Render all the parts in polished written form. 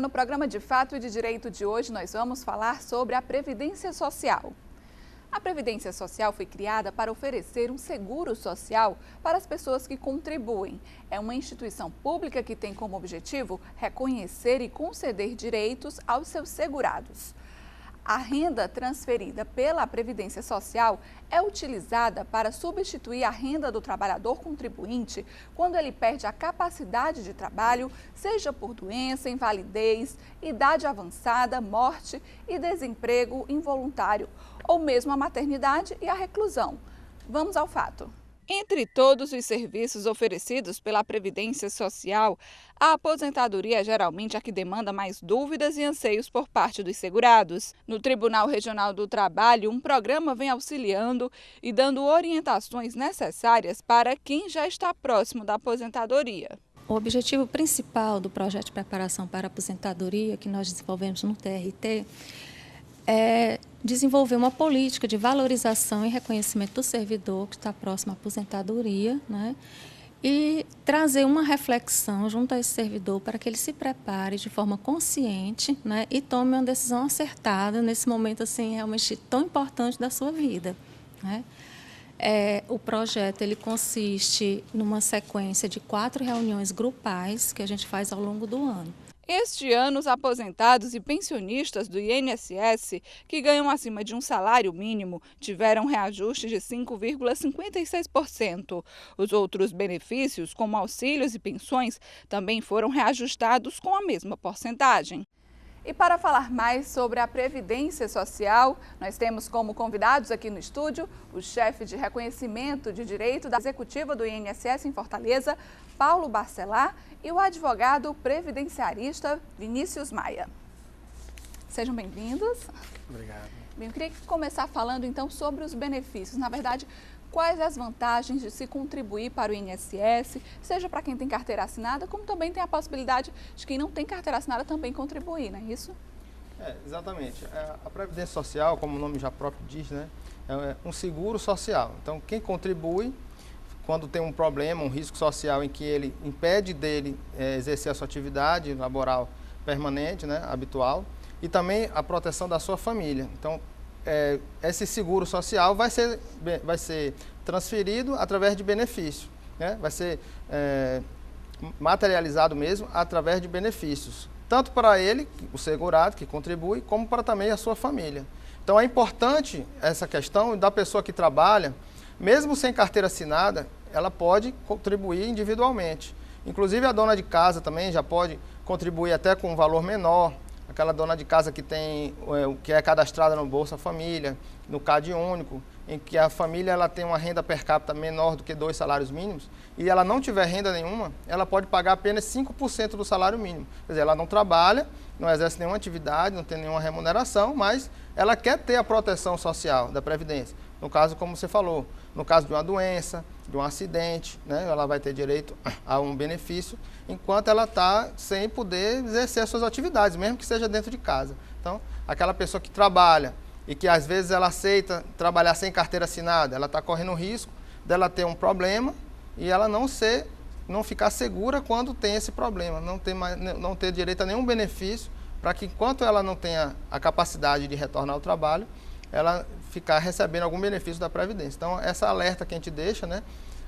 Olá, no programa de Fato e de Direito de hoje nós vamos falar sobre a Previdência Social. A Previdência Social foi criada para oferecer um seguro social para as pessoas que contribuem. É uma instituição pública que tem como objetivo reconhecer e conceder direitos aos seus segurados. A renda transferida pela Previdência Social é utilizada para substituir a renda do trabalhador contribuinte quando ele perde a capacidade de trabalho, seja por doença, invalidez, idade avançada, morte e desemprego involuntário, ou mesmo a maternidade e a reclusão. Vamos ao fato. Entre todos os serviços oferecidos pela Previdência Social, a aposentadoria é geralmente a que demanda mais dúvidas e anseios por parte dos segurados. No Tribunal Regional do Trabalho, um programa vem auxiliando e dando orientações necessárias para quem já está próximo da aposentadoria. O objetivo principal do projeto de preparação para a aposentadoria que nós desenvolvemos no TRT é desenvolver uma política de valorização e reconhecimento do servidor que está próximo à aposentadoria, né? E trazer uma reflexão junto a esse servidor para que ele se prepare de forma consciente, né? E tome uma decisão acertada nesse momento assim, realmente tão importante da sua vida, né? O projeto ele consiste numa sequência de 4 reuniões grupais que a gente faz ao longo do ano. Este ano, os aposentados e pensionistas do INSS, que ganham acima de um salário mínimo, tiveram reajuste de 5,56%. Os outros benefícios, como auxílios e pensões, também foram reajustados com a mesma porcentagem. E para falar mais sobre a Previdência Social, nós temos como convidados aqui no estúdio o chefe de reconhecimento de direito da executiva do INSS em Fortaleza, Paulo Barcelar, e o advogado previdenciarista Vinícius Maia. Sejam bem-vindos. Obrigado. Bem, eu queria começar falando então sobre os benefícios. Na verdade, quais as vantagens de se contribuir para o INSS, seja para quem tem carteira assinada, como também tem a possibilidade de quem não tem carteira assinada também contribuir, não é isso? Exatamente. A Previdência Social, como o nome já próprio diz, né, é um seguro social. Então, quem contribui, quando tem um problema, um risco social em que ele impede dele exercer a sua atividade laboral permanente, né, habitual, e também a proteção da sua família. Então, esse seguro social vai ser transferido através de benefício, né? Vai ser materializado mesmo através de benefícios, tanto para ele, o segurado, que contribui, como para também a sua família. Então é importante essa questão da pessoa que trabalha, mesmo sem carteira assinada, ela pode contribuir individualmente. Inclusive a dona de casa também já pode contribuir até com um valor menor. Aquela dona de casa que que é cadastrada no Bolsa Família, no CAD único, em que a família ela tem uma renda per capita menor do que 2 salários mínimos, e ela não tiver renda nenhuma, ela pode pagar apenas 5% do salário mínimo. Quer dizer, ela não trabalha, não exerce nenhuma atividade, não tem nenhuma remuneração, mas ela quer ter a proteção social da Previdência. No caso, como você falou, no caso de uma doença, de um acidente, né, ela vai ter direito a um benefício, enquanto ela está sem poder exercer as suas atividades, mesmo que seja dentro de casa. Então, aquela pessoa que trabalha e que às vezes ela aceita trabalhar sem carteira assinada, ela está correndo o risco dela ter um problema e ela não ficar segura quando tem esse problema, não ter direito a nenhum benefício, para que enquanto ela não tenha a capacidade de retornar ao trabalho, ela ficar recebendo algum benefício da Previdência. Então, essa alerta que a gente deixa, né,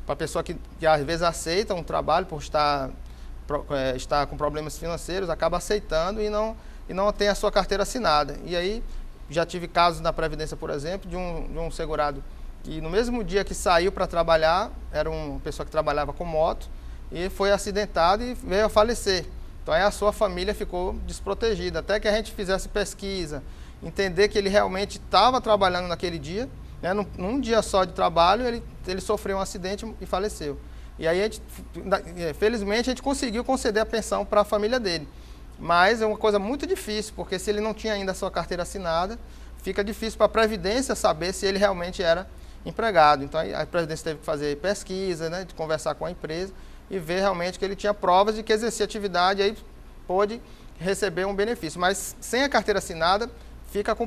para a pessoa que às vezes aceita um trabalho por estar com problemas financeiros, acaba aceitando e não tem a sua carteira assinada. E aí, já tive casos na Previdência, por exemplo, de um segurado que no mesmo dia que saiu para trabalhar, era uma pessoa que trabalhava com moto, e foi acidentado e veio a falecer. Então, aí a sua família ficou desprotegida, até que a gente fizesse pesquisa, entender que ele realmente estava trabalhando naquele dia, né? Num dia só de trabalho, ele sofreu um acidente e faleceu. E aí, felizmente, a gente conseguiu conceder a pensão para a família dele. Mas é uma coisa muito difícil, porque se ele não tinha ainda a sua carteira assinada, fica difícil para a Previdência saber se ele realmente era empregado. Então, a Previdência teve que fazer pesquisa, né, de conversar com a empresa e ver realmente que ele tinha provas de que exercia atividade e aí pôde receber um benefício. Mas sem a carteira assinada, fica com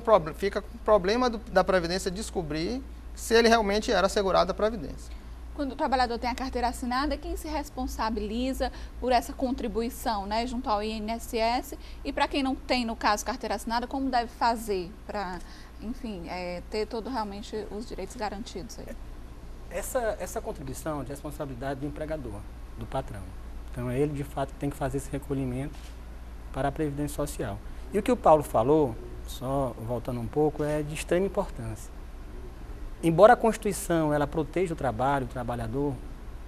problema da Previdência descobrir se ele realmente era segurado da Previdência. Quando o trabalhador tem a carteira assinada, quem se responsabiliza por essa contribuição, né, junto ao INSS? E para quem não tem, no caso, carteira assinada, como deve fazer para, enfim, ter realmente os direitos garantidos aí? Essa contribuição é de responsabilidade do empregador, do patrão. Então, ele, de fato, tem que fazer esse recolhimento para a Previdência Social. E o que o Paulo falou, só voltando um pouco, é de extrema importância. Embora a Constituição ela proteja o trabalhador,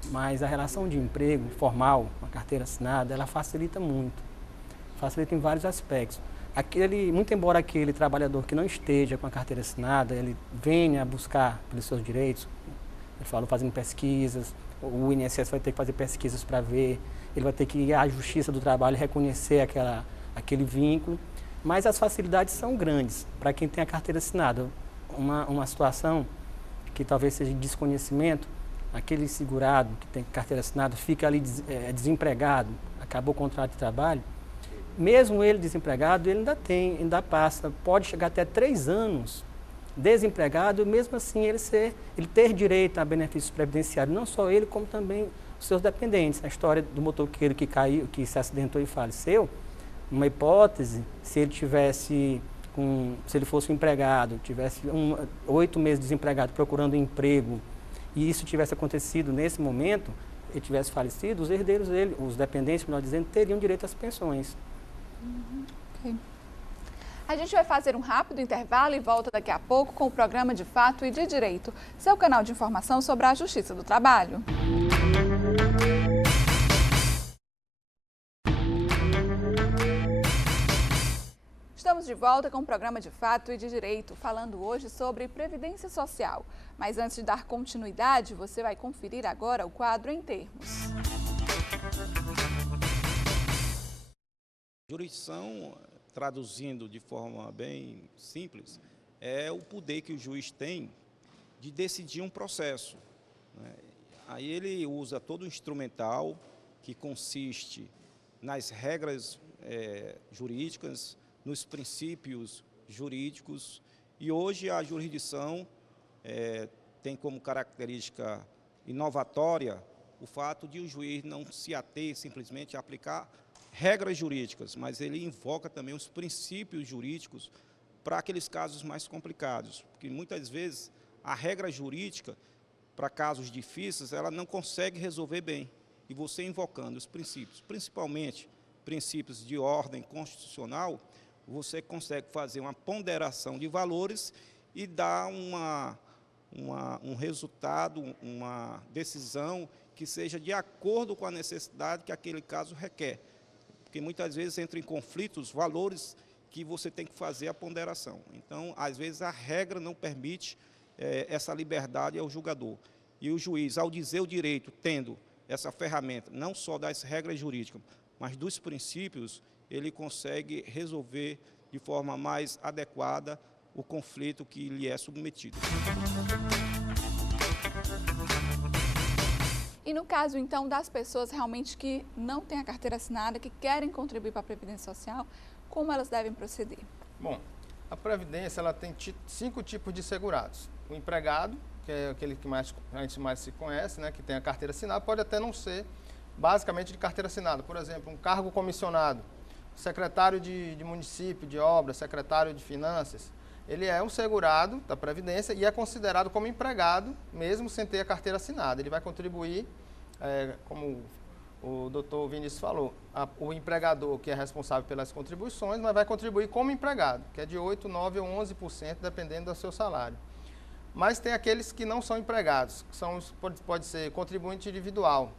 mas a relação de emprego formal, uma carteira assinada, ela facilita muito. Facilita em vários aspectos. Muito embora aquele trabalhador que não esteja com a carteira assinada, ele venha buscar pelos seus direitos, ele falou fazendo pesquisas, o INSS vai ter que fazer pesquisas para ver, ele vai ter que ir à Justiça do Trabalho e reconhecer aquele vínculo, mas as facilidades são grandes para quem tem a carteira assinada. Uma situação que talvez seja de desconhecimento, aquele segurado que tem carteira assinada fica ali desempregado, acabou o contrato de trabalho, mesmo ele desempregado, ele ainda passa, pode chegar até 3 anos desempregado, mesmo assim ele ter direito a benefícios previdenciários, não só ele, como também os seus dependentes. A história do motoqueiro que caiu, que se acidentou e faleceu, uma hipótese, se ele fosse um empregado, tivesse 8 meses desempregado procurando um emprego, e isso tivesse acontecido nesse momento, ele tivesse falecido, os herdeiros dele, os dependentes, melhor dizendo, teriam direito às pensões. Okay. A gente vai fazer um rápido intervalo e volta daqui a pouco com o programa De Fato e de Direito, seu canal de informação sobre a Justiça do Trabalho. Estamos de volta com o programa De Fato e de Direito, falando hoje sobre Previdência Social. Mas antes de dar continuidade, você vai conferir agora o quadro Em Termos. Jurisdição, traduzindo de forma bem simples, é o poder que o juiz tem de decidir um processo, né? Aí ele usa todo o instrumental que consiste nas regras jurídicas, nos princípios jurídicos, e hoje a jurisdição tem como característica inovatória o fato de o juiz não se ater simplesmente a aplicar regras jurídicas, mas ele invoca também os princípios jurídicos para aqueles casos mais complicados, porque muitas vezes a regra jurídica, para casos difíceis, ela não consegue resolver bem, e você invocando os princípios, principalmente princípios de ordem constitucional, você consegue fazer uma ponderação de valores e dar um resultado, uma decisão que seja de acordo com a necessidade que aquele caso requer. Porque muitas vezes entram em conflitos valores que você tem que fazer a ponderação. Então, às vezes, a regra não permite essa liberdade ao julgador. E o juiz, ao dizer o direito, tendo essa ferramenta, não só das regras jurídicas, mas dos princípios, ele consegue resolver de forma mais adequada o conflito que lhe é submetido. E no caso, então, das pessoas realmente que não têm a carteira assinada, que querem contribuir para a Previdência Social, como elas devem proceder? Bom, a Previdência ela tem 5 tipos de segurados. O empregado, que é aquele que a gente mais se conhece, né, que tem a carteira assinada, pode até não ser basicamente de carteira assinada. Por exemplo, um cargo comissionado, secretário de município, de obras, secretário de finanças. Ele é um segurado da Previdência e é considerado como empregado, mesmo sem ter a carteira assinada. Ele vai contribuir, como o doutor Vinícius falou, o empregador que é responsável pelas contribuições, mas vai contribuir como empregado, que é de 8%, 9% ou 11%, dependendo do seu salário. Mas tem aqueles que não são empregados, que pode ser contribuinte individual,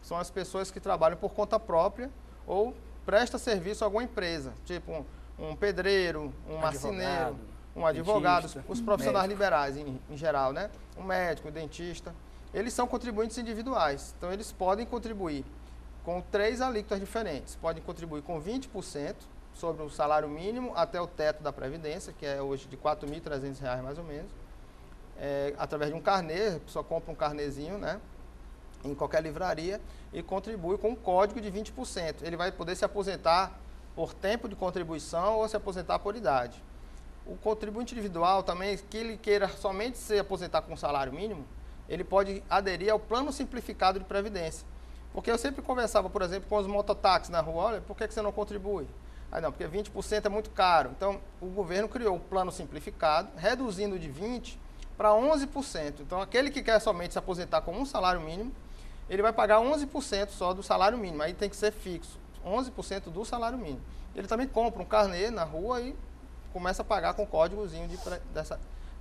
que são as pessoas que trabalham por conta própria ou prestam serviço a alguma empresa, tipo um pedreiro, um marceneiro, um advogado, dentista, os profissionais liberais em geral, né? Um médico, um dentista, eles são contribuintes individuais, então eles podem contribuir com 3 alíquotas diferentes. Podem contribuir com 20% sobre o salário mínimo até o teto da Previdência, que é hoje de R$ 4.300 mais ou menos, através de um carnê, a pessoa compra um carnezinho, né? Em qualquer livraria e contribui com um código de 20%. Ele vai poder se aposentar por tempo de contribuição ou se aposentar por idade. O contribuinte individual também, que ele queira somente se aposentar com salário mínimo, ele pode aderir ao plano simplificado de previdência. Porque eu sempre conversava, por exemplo, com os mototáxis na rua, olha, por que você não contribui? Aí não, porque 20% é muito caro. Então, o governo criou um plano simplificado, reduzindo de 20% para 11%. Então, aquele que quer somente se aposentar com um salário mínimo, ele vai pagar 11% só do salário mínimo. Aí tem que ser fixo, 11% do salário mínimo. Ele também compra um carnê na rua e começa a pagar com o códigozinho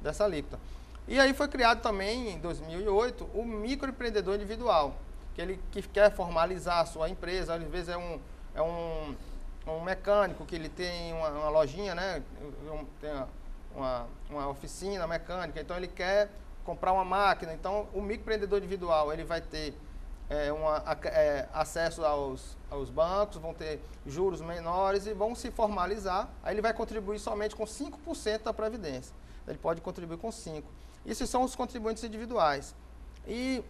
dessa alíquota. E aí foi criado também, em 2008, o microempreendedor individual, que quer formalizar a sua empresa. Às vezes é um mecânico que ele tem uma lojinha, né? Tem uma oficina mecânica, então ele quer comprar uma máquina. Então, o microempreendedor individual, ele vai ter acesso aos bancos, vão ter juros menores e vão se formalizar. Aí ele vai contribuir somente com 5% da Previdência. Ele pode contribuir com 5%. Esses são os contribuintes individuais. E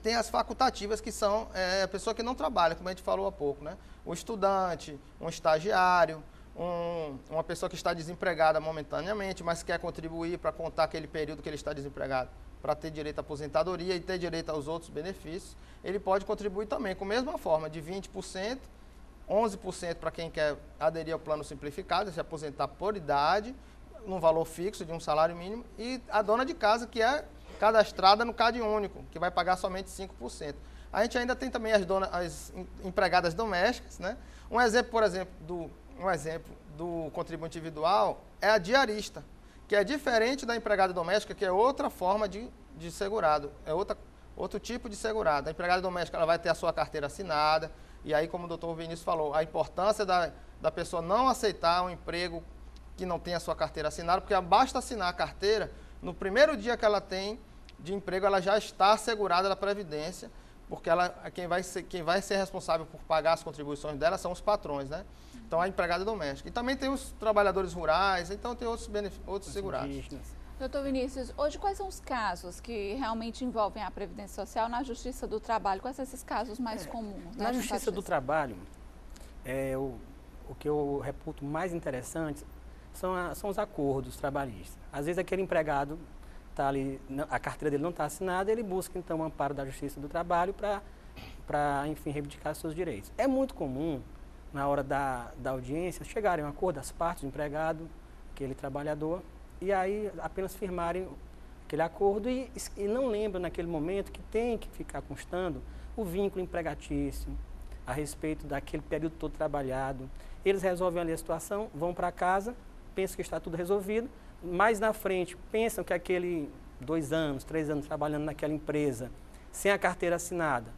tem as facultativas, que são a pessoa que não trabalha, como a gente falou há pouco, né? Um estudante, um estagiário, uma pessoa que está desempregada momentaneamente, mas quer contribuir para contar aquele período que ele está desempregado, para ter direito à aposentadoria e ter direito aos outros benefícios. Ele pode contribuir também com a mesma forma, de 20%, 11% para quem quer aderir ao plano simplificado, se aposentar por idade, num valor fixo de um salário mínimo, e a dona de casa, que é cadastrada no CAD único, que vai pagar somente 5%. A gente ainda tem também as empregadas domésticas, né? Um exemplo do contribuinte individual é a diarista, que é diferente da empregada doméstica, que é outra forma de segurado, é outro tipo de segurado. A empregada doméstica, ela vai ter a sua carteira assinada, e aí, como o doutor Vinícius falou, a importância da pessoa não aceitar um emprego que não tem a sua carteira assinada, porque basta assinar a carteira, no primeiro dia que ela tem de emprego, ela já está assegurada da Previdência, porque quem vai ser responsável por pagar as contribuições dela são os patrões, né? Então, a empregada doméstica. E também tem os trabalhadores rurais, então tem outros segurados. Doutor Vinícius, hoje quais são os casos que realmente envolvem a Previdência Social na Justiça do Trabalho? Quais são esses casos mais comuns? Na Justiça do Trabalho, o que eu reputo mais interessante são os acordos trabalhistas. Às vezes aquele empregado está ali, a carteira dele não está assinada, ele busca então um amparo da Justiça do Trabalho para enfim, reivindicar seus direitos. É muito comum, na hora da audiência, chegarem a um acordo das partes, do empregado, aquele trabalhador, e aí apenas firmarem aquele acordo e não lembram naquele momento que tem que ficar constando o vínculo empregatício a respeito daquele período todo trabalhado. Eles resolvem ali a situação, vão para casa, pensam que está tudo resolvido, mais na frente pensam que aquele 2 anos, 3 anos trabalhando naquela empresa, sem a carteira assinada,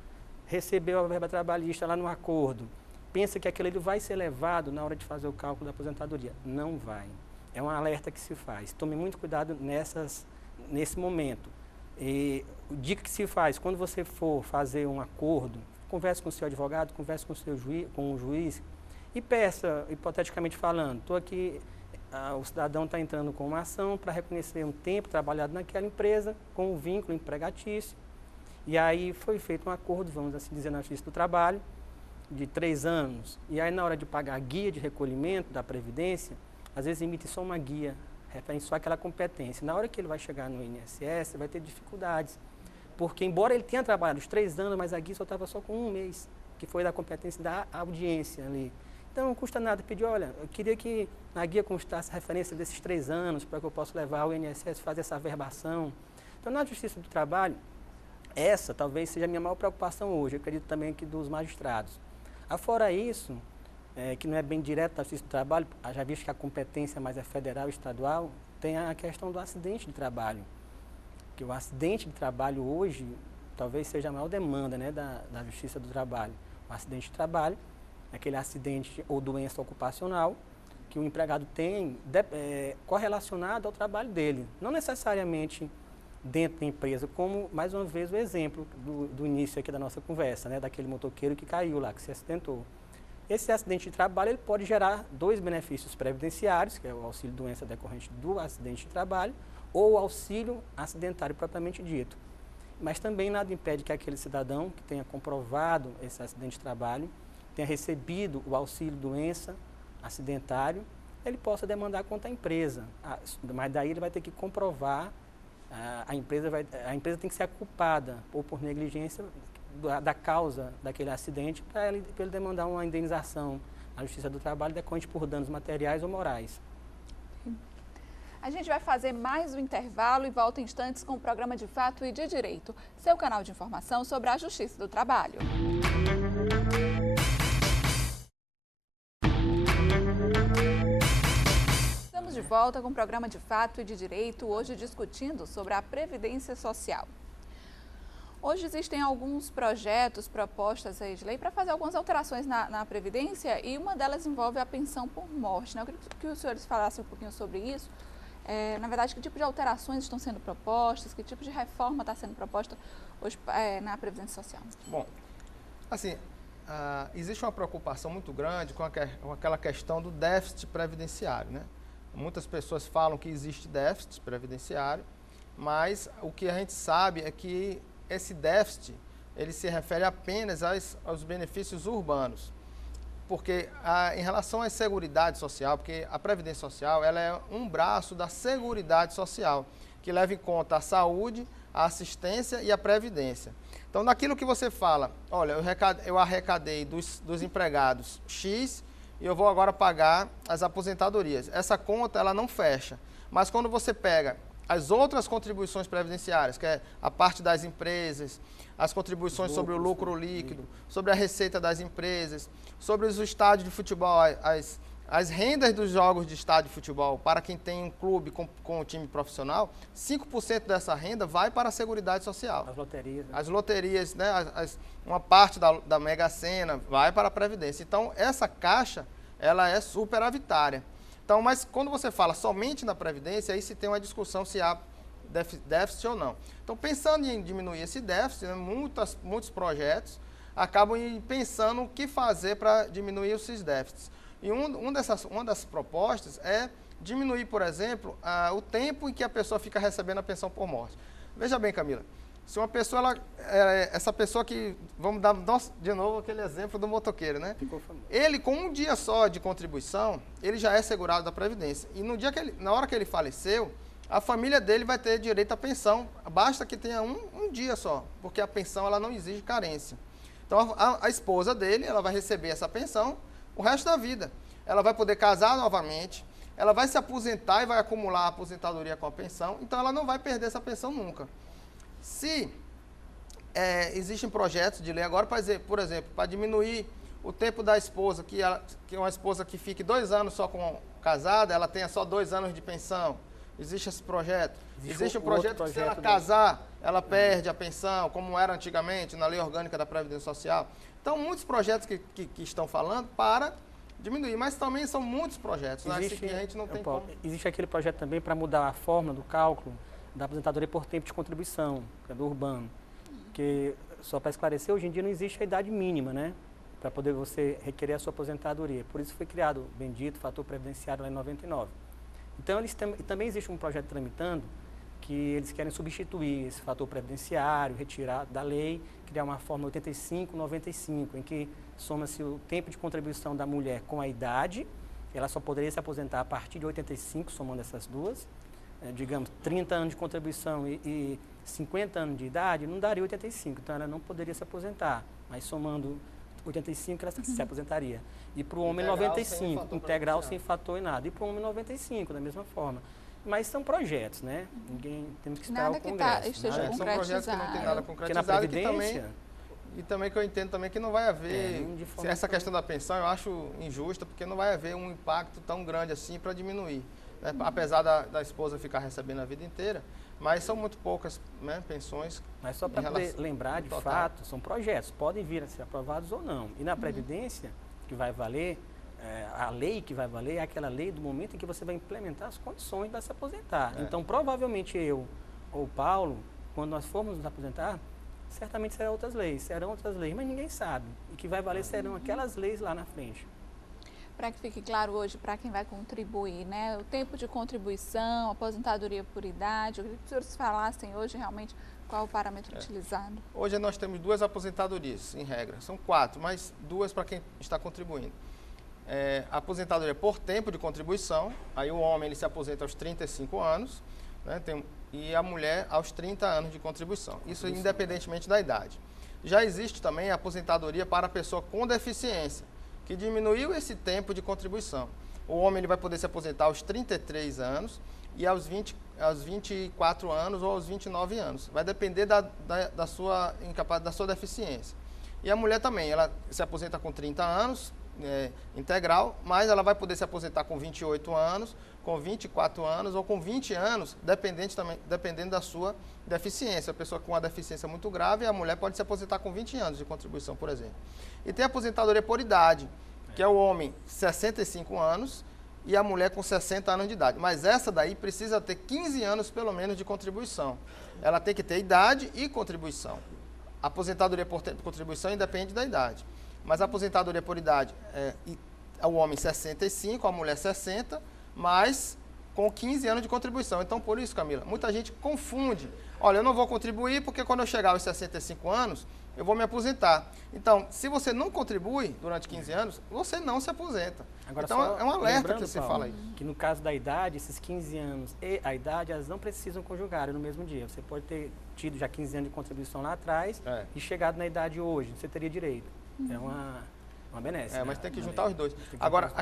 recebeu a verba trabalhista lá no acordo, pensa que aquilo ele vai ser levado na hora de fazer o cálculo da aposentadoria. Não vai. É um alerta que se faz. Tome muito cuidado nesse momento. E o dica que se faz, quando você for fazer um acordo, converse com o seu advogado, converse com o juiz e peça, hipoteticamente falando, estou aqui, o cidadão está entrando com uma ação para reconhecer um tempo trabalhado naquela empresa com um vínculo empregatício. E aí foi feito um acordo, vamos assim dizer, na Justiça do Trabalho, de 3 anos. E aí, na hora de pagar a guia de recolhimento da Previdência, às vezes emite só uma guia, referente só àquela competência. Na hora que ele vai chegar no INSS, vai ter dificuldades. Porque, embora ele tenha trabalhado os 3 anos, mas a guia só estava só com 1 mês, que foi da competência da audiência ali. Então, não custa nada pedir, olha, eu queria que na guia constasse a referência desses 3 anos, para que eu possa levar ao INSS, fazer essa averbação. Então, na Justiça do Trabalho, essa talvez seja a minha maior preocupação hoje, eu acredito também que dos magistrados. Afora isso, que não é bem direto da Justiça do Trabalho, já visto que a competência mais é federal e estadual, tem a questão do acidente de trabalho. Que o acidente de trabalho hoje talvez seja a maior demanda, né, da Justiça do Trabalho. O acidente de trabalho, aquele acidente ou doença ocupacional que o empregado tem correlacionado ao trabalho dele. Não necessariamente dentro da empresa, como, mais uma vez, o exemplo do início aqui da nossa conversa, né, daquele motoqueiro que caiu lá, que se acidentou. Esse acidente de trabalho ele pode gerar 2 benefícios previdenciários, que é o auxílio-doença decorrente do acidente de trabalho, ou o auxílio acidentário propriamente dito. Mas também nada impede que aquele cidadão que tenha comprovado esse acidente de trabalho, tenha recebido o auxílio-doença acidentário, ele possa demandar contra a empresa. Mas daí ele vai ter que comprovar a empresa tem que ser culpada ou por negligência da causa daquele acidente para ele demandar uma indenização à Justiça do Trabalho decorrente por danos materiais ou morais. A gente vai fazer mais um intervalo e volta em instantes com o programa De Fato e de Direito, seu canal de informação sobre a Justiça do Trabalho. Estamos de volta com o programa De Fato e de Direito, hoje discutindo sobre a Previdência Social. Hoje existem alguns projetos, propostas aí de lei para fazer algumas alterações na Previdência e uma delas envolve a pensão por morte, né? Eu queria que os senhores falassem um pouquinho sobre isso. Na verdade, que tipo de alterações estão sendo propostas, que tipo de reforma está sendo proposta hoje na Previdência Social? Bom, assim, existe uma preocupação muito grande com aquela questão do déficit previdenciário, né? Muitas pessoas falam que existe déficit previdenciário, mas o que a gente sabe é que esse déficit, ele se refere apenas aos benefícios urbanos. Porque em relação à Seguridade Social, porque a Previdência Social ela é um braço da Seguridade Social, que leva em conta a saúde, a assistência e a previdência. Então, naquilo que você fala, olha, eu arrecadei dos empregados X e eu vou agora pagar as aposentadorias. Essa conta, ela não fecha. Mas quando você pega as outras contribuições previdenciárias, que é a parte das empresas, as contribuições sobre o lucro líquido, sobre a receita das empresas, sobre os estádios de futebol, as rendas dos jogos de estádio de futebol, para quem tem um clube com um time profissional, 5% dessa renda vai para a Seguridade Social. As loterias. Né? As loterias, né, uma parte da Mega Sena vai para a Previdência. Então, essa caixa, ela é superavitária. Então, mas quando você fala somente na Previdência, aí se tem uma discussão se há déficit ou não. Então, pensando em diminuir esse déficit, né, muitos projetos acabam pensando o que fazer para diminuir esses déficits. E uma das propostas é diminuir, por exemplo, o tempo em que a pessoa fica recebendo a pensão por morte. Veja bem, Camila, se uma pessoa, essa pessoa que, vamos dar de novo aquele exemplo do motoqueiro, né? Ele, com um dia só de contribuição, ele já é segurado da Previdência. E na hora que ele faleceu, a família dele vai ter direito à pensão, basta que tenha um dia só, porque a pensão ela não exige carência. Então, a esposa dele, ela vai receber essa pensão o resto da vida. Ela vai poder casar novamente, ela vai se aposentar e vai acumular a aposentadoria com a pensão, então ela não vai perder essa pensão nunca. Se existem projetos de lei agora, por exemplo, para diminuir o tempo da esposa, que uma esposa que fique 2 anos só casada, ela tenha só 2 anos de pensão. Existe esse projeto. Existe um projeto que se ela casar, ela perde a pensão, como era antigamente na Lei Orgânica da Previdência Social. Então, muitos projetos que estão falando para diminuir, mas também são muitos projetos. Existe, né? A gente não tem como. Existe aquele projeto também para mudar a forma do cálculo da aposentadoria por tempo de contribuição, que é do urbano. Que, só para esclarecer, hoje em dia não existe a idade mínima, né? Para poder você requerer a sua aposentadoria. Por isso foi criado o bendito fator previdenciário lá em 99. Então, também existe um projeto tramitando que eles querem substituir esse fator previdenciário, retirar da lei, criar uma fórmula 85-95, em que soma-se o tempo de contribuição da mulher com a idade, ela só poderia se aposentar a partir de 85, somando essas duas. Digamos, 30 anos de contribuição e 50 anos de idade, não daria 85, então ela não poderia se aposentar, mas somando 85 ela se aposentaria. E para o homem 95, integral sem fator e nada. E para o homem 95, da mesma forma. Mas são projetos, né? Temos que esperar o Congresso. São projetos que não tem nada concretizado e também que eu entendo também que não vai haver, essa questão da pensão eu acho injusta, porque não vai haver um impacto tão grande assim para diminuir. Né? Apesar da esposa ficar recebendo a vida inteira, mas são muito poucas, né, pensões. Mas só para poder lembrar, de fato, são projetos, podem vir a ser aprovados ou não. E na Previdência, que vai valer, a lei que vai valer é aquela lei do momento em que você vai implementar as condições para se aposentar. Então, provavelmente eu ou o Paulo, quando nós formos nos aposentar, certamente serão outras leis, mas ninguém sabe. E que vai valer serão aquelas leis lá na frente. Para que fique claro hoje para quem vai contribuir, né? O tempo de contribuição, aposentadoria por idade, eu queria que os senhores falassem hoje realmente qual o parâmetro utilizado. Hoje nós temos 2 aposentadorias, em regra. São 4, mas 2 para quem está contribuindo. A aposentadoria por tempo de contribuição, aí o homem ele se aposenta aos 35 anos, né? E a mulher aos 30 anos de contribuição. Isso independentemente da idade. Já existe também a aposentadoria para a pessoa com deficiência, que diminuiu esse tempo de contribuição. O homem ele vai poder se aposentar aos 33 anos e aos 24 anos ou aos 29 anos. Vai depender da sua deficiência. E a mulher também, ela se aposenta com 30 anos, integral, mas ela vai poder se aposentar com 28 anos, com 24 anos ou com 20 anos, dependendo da sua deficiência. A pessoa com uma deficiência muito grave, a mulher pode se aposentar com 20 anos de contribuição, por exemplo. E tem a aposentadoria por idade, que é o homem 65 anos e a mulher com 60 anos de idade. Mas essa daí precisa ter 15 anos pelo menos de contribuição. Ela tem que ter idade e contribuição. A aposentadoria por contribuição independe da idade. Mas a aposentadoria por idade é o homem 65, a mulher 60, mas com 15 anos de contribuição. Então, por isso, Camila, muita gente confunde. Olha, eu não vou contribuir porque quando eu chegar aos 65 anos, eu vou me aposentar. Então, se você não contribui durante 15 anos, você não se aposenta. Agora, então, é um alerta que você fala aí. Que no caso da idade, esses 15 anos e a idade, elas não precisam conjugar no mesmo dia. Você pode ter tido já 15 anos de contribuição lá atrás e chegado na idade hoje, você teria direito. É uma benesse. Mas tem que juntar os dois. Agora,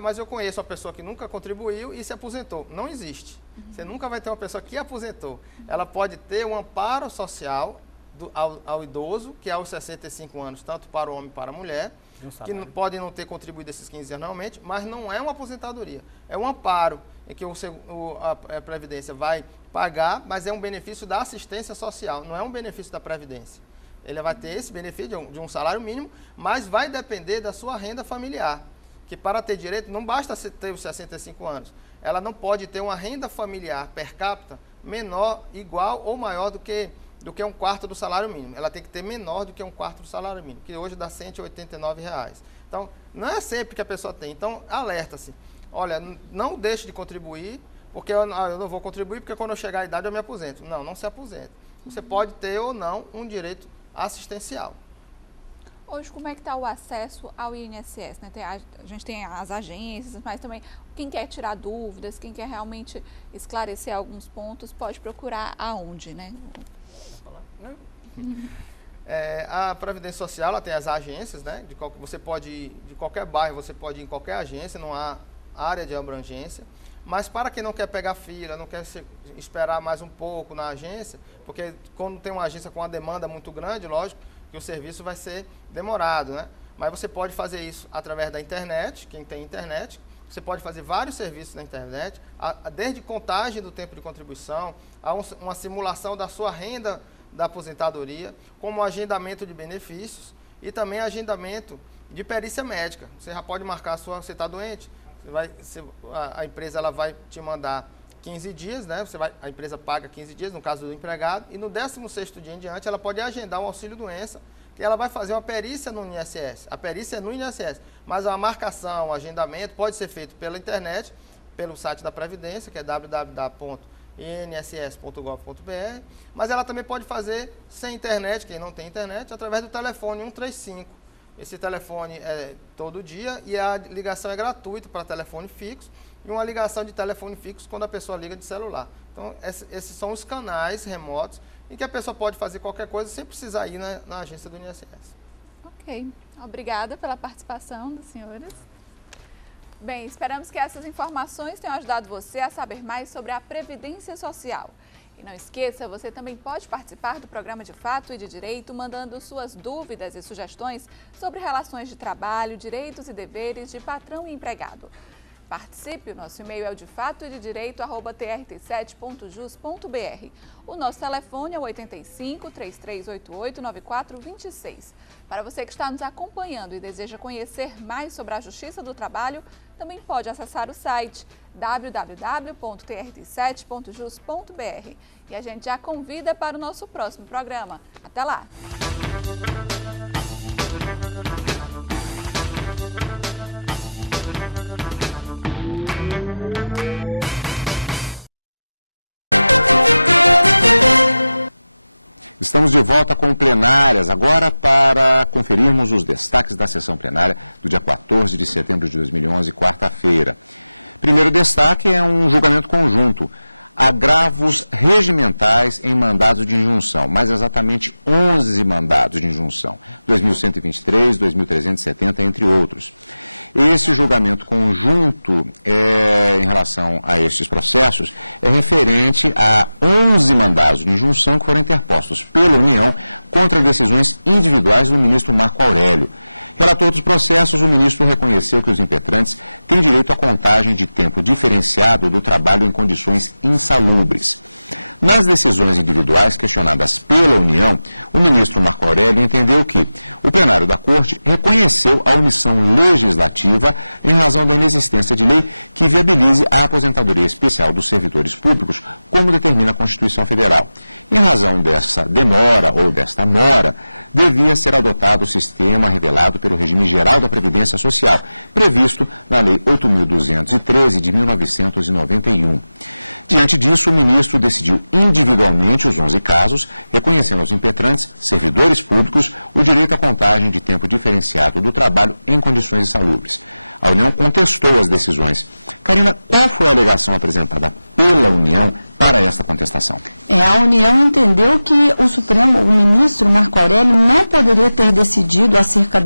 mas eu conheço uma pessoa que nunca contribuiu e se aposentou. Não existe. Você nunca vai ter uma pessoa que aposentou. Ela pode ter um amparo social ao idoso, que é aos 65 anos, tanto para o homem como para a mulher, que podem não ter contribuído esses 15 anos realmente, mas não é uma aposentadoria. É um amparo em que a Previdência vai pagar, mas é um benefício da assistência social, não é um benefício da Previdência. Ele vai ter esse benefício de um salário mínimo, mas vai depender da sua renda familiar, que para ter direito não basta ter os 65 anos. Ela não pode ter uma renda familiar per capita menor, igual ou maior do que um quarto do salário mínimo. Ela tem que ter menor do que um quarto do salário mínimo, que hoje dá R$ 189. Então, não é sempre que a pessoa tem. Então, alerta-se. Olha, não deixe de contribuir, porque eu não vou contribuir, porque quando eu chegar à idade eu me aposento. Não se aposenta. Você pode ter ou não um direito assistencial. Hoje, como é que está o acesso ao INSS? Né? A gente tem as agências, mas também quem quer tirar dúvidas, quem quer realmente esclarecer alguns pontos, pode procurar aonde, né? A Previdência Social, ela tem as agências, né? Você pode ir de qualquer bairro, você pode ir em qualquer agência, não há área de abrangência. Mas para quem não quer pegar fila, não quer esperar mais um pouco na agência, porque quando tem uma agência com uma demanda muito grande, lógico que o serviço vai ser demorado, né? Mas você pode fazer isso através da internet, quem tem internet. Você pode fazer vários serviços na internet, desde contagem do tempo de contribuição, a uma simulação da sua renda da aposentadoria, como agendamento de benefícios e também agendamento de perícia médica. Você já pode marcar você está doente, a empresa ela vai te mandar 15 dias, né? A empresa paga 15 dias, no caso do empregado, e no 16º dia em diante ela pode agendar um auxílio-doença, que ela vai fazer uma perícia no INSS. A perícia é no INSS, mas a marcação, o agendamento pode ser feito pela internet, pelo site da Previdência, que é www.inss.gov.br, mas ela também pode fazer sem internet, quem não tem internet, através do telefone 135. Esse telefone é todo dia e a ligação é gratuita para telefone fixo e uma ligação de telefone fixo quando a pessoa liga de celular. Então, esses são os canais remotos em que a pessoa pode fazer qualquer coisa sem precisar ir na agência do INSS. Ok. Obrigada pela participação dos senhores. Bem, esperamos que essas informações tenham ajudado você a saber mais sobre a Previdência Social. E não esqueça, você também pode participar do programa De Fato e de Direito, mandando suas dúvidas e sugestões sobre relações de trabalho, direitos e deveres de patrão e empregado. Participe, o nosso e-mail é o defatoededireito@trt7.jus.br. O nosso telefone é o 85 3388 9426. Para você que está nos acompanhando e deseja conhecer mais sobre a Justiça do Trabalho, também pode acessar o site www.trt7.jus.br. E a gente já convida para o nosso próximo programa. Até lá! Estamos de volta com plenárias, agora para conferirmos os destaques da sessão plenária do dia 14 de setembro de 2011, quarta-feira. Primeiro destaque é um julgamento conjunto. agravos regimentais em mandados de injunção, mais exatamente 11 mandados de injunção, 2.123, 2.370, entre outros. Esse julgamento conjunto em relação a estes processos é referente a 11 mandados de injunção que foram interpostos pela União contra decisões individuais do ministro Marco Aurélio. Relator dos processos, o ministro reconheceu que os impetrantes têm direito à contagem de tempo diferenciado do trabalho em condições insalubres. Nas decisões individuais questionadas pela União, o ministro Marco Aurélio entendeu que o plenário da Corte reconheceu a omissão legislativa em razão da inexistência de lei que viabilize a aposentadoria especial dos servidores públicos, como determina a Constituição Federal. Em razão dessa demora ou desta mora, devia ser adotado o sistema revelado pelo Regime Geral da Previdência Social, previsto na Lei 8.213 de 1991. Diante disso, o ministro decidiu individualmente os 11 casos, reconhecendo aos impetrantes, servidores públicos, o direito à contagem de tempo diferenciado do trabalho em condições insalubres. A União contestou as decisões. Karina, qual foi a alegação apresentada pela União para esta contestação? A União entendeu que o ministro Marco Aurélio não poderia ter decidido acerca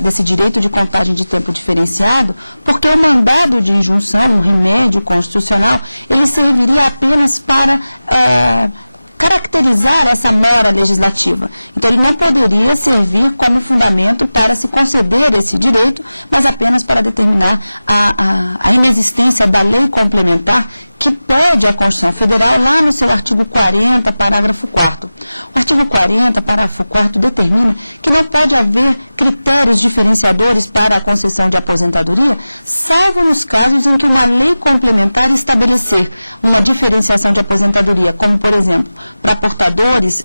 desse direito de contagem de tempo diferenciado, porque o mandado de injunção, um remédio constitucional, ele serviria apenas para caracterizar essa mora legislativa. Então, ele não poderia servir como fundamento para se conceder esse direito, mas apenas para determinar a inexistência da lei complementar que pede à Constituição Federal lá no seu artigo 40, parágrafo 4º. O artigo 40, parágrafo 4º, determina que não pode haver critérios diferenciadores para a concessão de aposentadoria, salvo nos casos em que uma lei complementar estabelecer uma diferenciação de aposentadoria, como, por exemplo, para portadores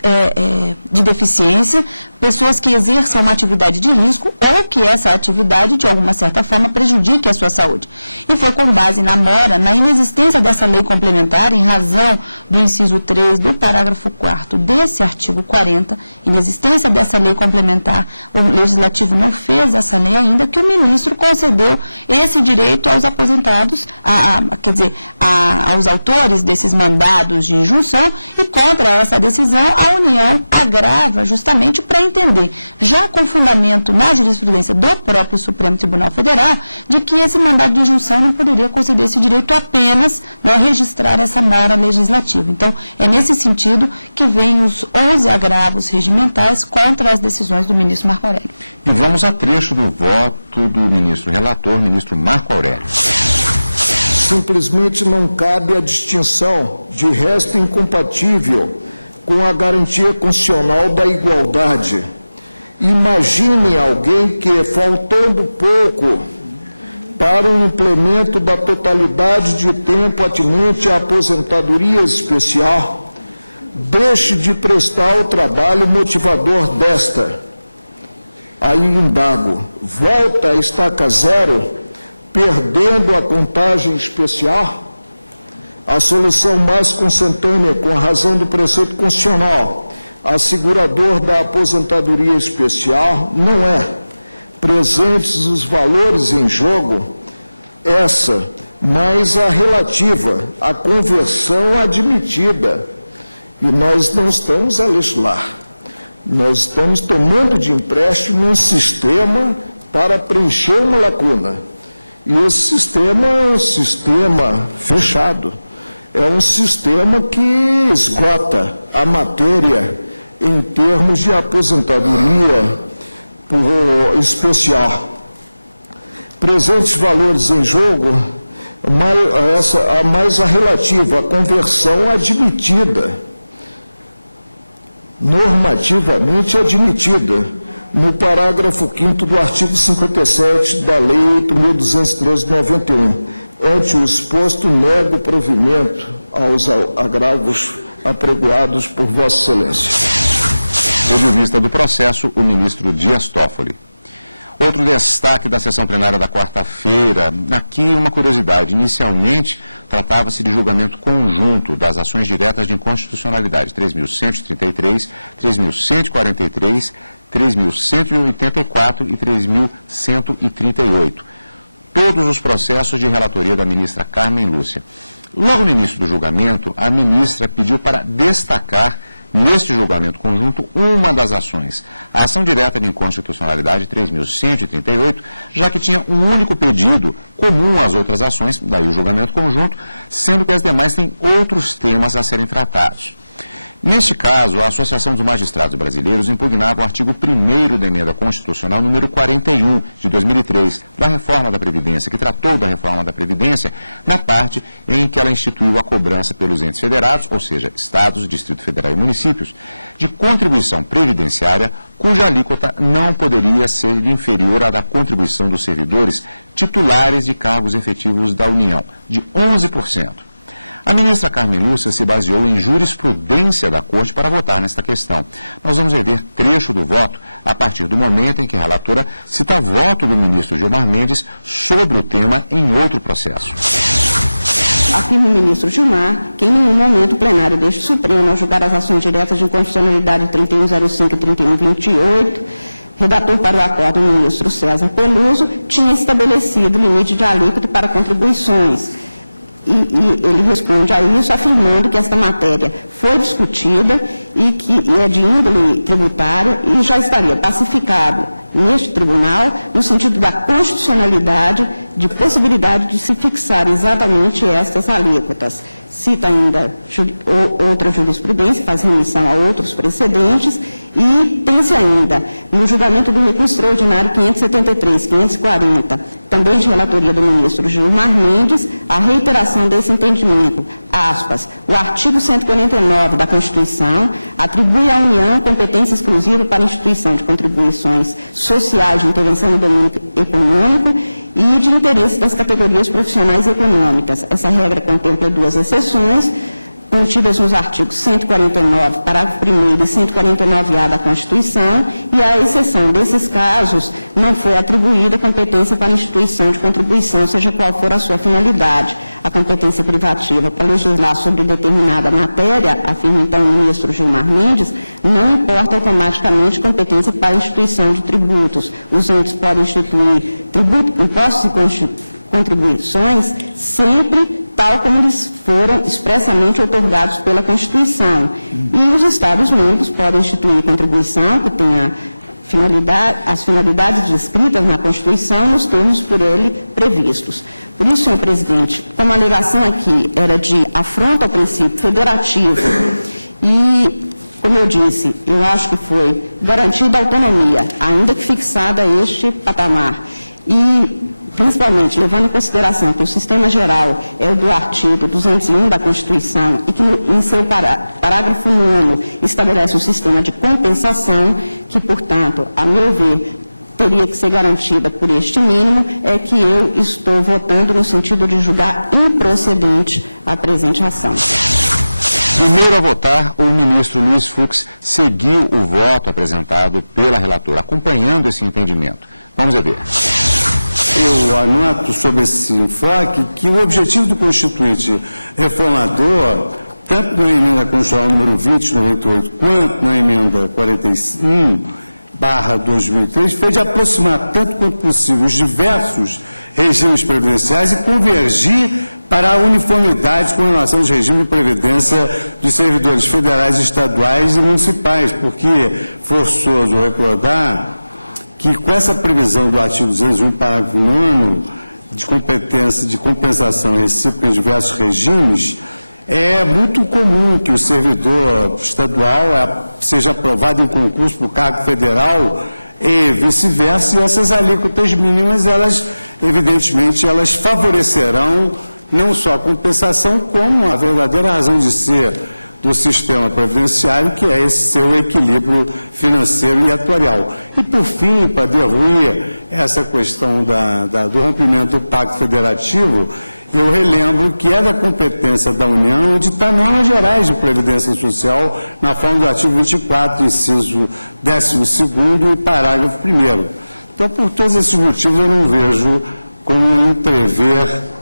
de deficiência, pessoas que exerçam uma atividade de risco ou que essa atividade, de alguma certa forma, prejudique a sua saúde. E foi com base na mora, na inexistência dessa lei complementar, em razão do inciso 3 do parágrafo 4º desse artigo 40, inexistência dessa lei complementar, o Legislativo não fez essa lei ainda, que o ministro concedeu esse direito aos aposentados, aos autores desses mandados de injunção, e contra essa decisão a União agrava justamente para entender, já com fundamento na jurisprudência do próprio Supremo Tribunal Federal, de que esse mandado de injunção não poderia conceder esse direito apenas, registrar essa mora legislativa. Então, é nesse sentido que vem os 11 agravos regimentais contra as decisões do ministro Marco Aurélio. E vamos a trecho do voto do ministro relator, ministro Marco Aurélio. Simplesmente não cabe a distinção, de resto incompatível com a garantia constitucional da igualdade. Imagine alguém que, faltando pouco para o implemento da totalidade de tempo atinente à aposentadoria especial, deixe de prestar o trabalho motivador desta. Aí indago, volta a estaca zero, perdendo a contagem especial? A solução mais consentânea com a razão do preceito constitucional, assegurador da aposentadoria especial, não é, presentes os valores em jogo, essa, mas a relativa à conversão admitida. E nós não estamos a legislar, nós estamos tomando de empréstimo um sistema para preencher uma lacuna. E esse sistema é um sistema fechado, é um sistema que esgota a matéria em termos de aposentadoria por especial. Presentes valores em jogo, mais a relativa à conversão admitida, normativamente admitida, no parágrafo 5º do artigo 57 da Lei 8.213 de 91. Ante o exposto, nego provimento aos agravos apregoados por Vossa Excelência. Teve vista do processo o ministro Dias Toffoli. Outro destaque da sessão plenária da quarta-feira, aqui uma curiosidade. Inicialmente, tratava-se de julgamento conjunto das ações diretas de inconstitucionalidade 3.133, 3.143, 3.184 e 3.138. Todos os processos de relatoria da ministra Carmen Lúcia. Logo no início do julgamento, a ministra pediu para destacar neste julgamento conjunto uma das ações, a ação direta de inconstitucionalidade 3.138, já que tinha um único pedido comum às outras ações, daí o julgamento conjunto, sendo que as demais têm outros temas a serem tratados. Neste caso, a Associação dos Magistrados Brasileiros impugnava o artigo 1º da Emenda Constitucional número 41, de 2003, da reforma da Previdência, que tratou da reforma da Previdência na parte em que ela instituiu a cobrança pelos entes federados, ou seja, Estados, Distrito Federal e municípios, de contribuição previdenciária cuja alíquota não poderia ser inferior à da contribuição dos servidores titulares de cargos efetivos da União, de 11%. A ministra Carmen Lúcia se baseou em jurisprudência da Corte para votar nesta questão. Nós vamos rever trecho do voto a partir do momento em que a relatora cita voto do ministro Gilmar Mendes sobre o tema em outro processo. Afirma o ministro Gilmar que em nenhum momento o plenário deste Supremo, ao julgar as ações diretas de inconstitucionalidade 3105 e 3128, redator para o acordo, o ministro César Peluso, tinha estabelecido limite de alíquota para contribuições. E ele responde a isso afirmando que esta matéria foi discutida e que é de índole tributária e já estaria pacificado neste tribunal no sentido da constitucionalidade de possibilidade de se fixar exatamente estas alíquotas. Cita ainda outra jurisprudência, faz remissão a outros precedentes e tem-se ainda, no julgamento do recurso extraordinário 573, 540, também de relatoria do ministro Gilmar Mendes, a reiteração desse entendimento, aspas, o artigo 149 da Constituição atribui à União competência exclusiva para a instituição de contribuições sociais de intervenção no domínio econômico e de interesse das categorias profissionais e econômicas. Essa regra contempla duas exceções, contidas nos artigos 149, parágrafo 1º e 149A da Constituição, e a exceção desses casos não foi atribuída competência para a instituição de contribuição, seja qual for a sua finalidade. A competência privativa para legislar sobre determinada matéria, afirma então o ministro Gilmar Mendes, não importa automaticamente competência para a instituição de tributos. Os entes podem instituir impostos e contribuições sempre tal como eles foram expressamente outorgados pela Constituição. E os Estados-membros podem instituir contribuição que tenha as finalidades descritas na Constituição nos termos por ele previstos. Por isso, senhor presidente, como a alegação aqui era de afronta ao princípio federativo e, como eu disse, eu acho que foi garantida a autonomia, ainda que fixada a este patamar, e principalmente levando em consideração que o sistema geral é o do artigo 201 da Constituição e que em seu parágrafo 9º estabelece um sistema de compensação que, portanto, a meu ver, teria que ser garantida por este mínimo, é que eu estou votando no sentido de julgar improcedente a presente ação. Primeiro a votar, o ministro Luiz Fux seguiu o voto apresentado pela relatora, acompanhando esse entendimento. Vamos ver. Eu anoto sobre esse enfoque que o objetivo do Constituinte reformador, tanto na emenda constitucional número 2098, quanto na emenda 41/2003, foi de aproximar tanto quanto possível os diversos regimes previdenciais e convergir para a uniformidade com relação aos regimes de previdência dos servidores federais, estaduais e municipais, porque, forçoso recordar, que com essa previsão do artigo 201, parágrafo 9º, de competência de compensação recíproca em diversos regimes, é muito comum que o servidor estadual seja aprovado em concurso para o cargo federal e vice-versa, e essas alíquotas mínimas, elas, evidentemente, elas favorecerão não só a compensação, como a verdadeira razão de ser do sistema previdenciário, que é esse seu equilíbrio financeiro e atuarial. E, por fim, para derruir essa questão do rompimento do Pacto Federativo, eu relembro que é da competência da União editar normas gerais de previdência social na forma do artigo 24, inciso 12º e parágrafo 1º. Então, por todos esses motivos, eu não vejo como entrever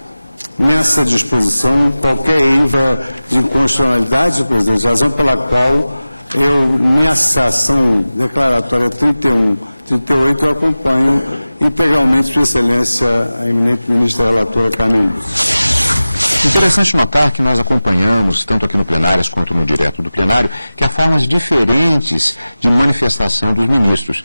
nessa disposição qualquer eiva de inconstitucionalidade, senhor presidente, razão pela qual eu, nessa ação declaratória 38, eu acompanho integralmente, Sua Excelência, a eminente ministra relatora Carmen Lúcia. Interessante notar que nós acompanhamos, tanto aqui no plenário quanto no direto do plenário, que há formas diferentes de manifestação dos ministros.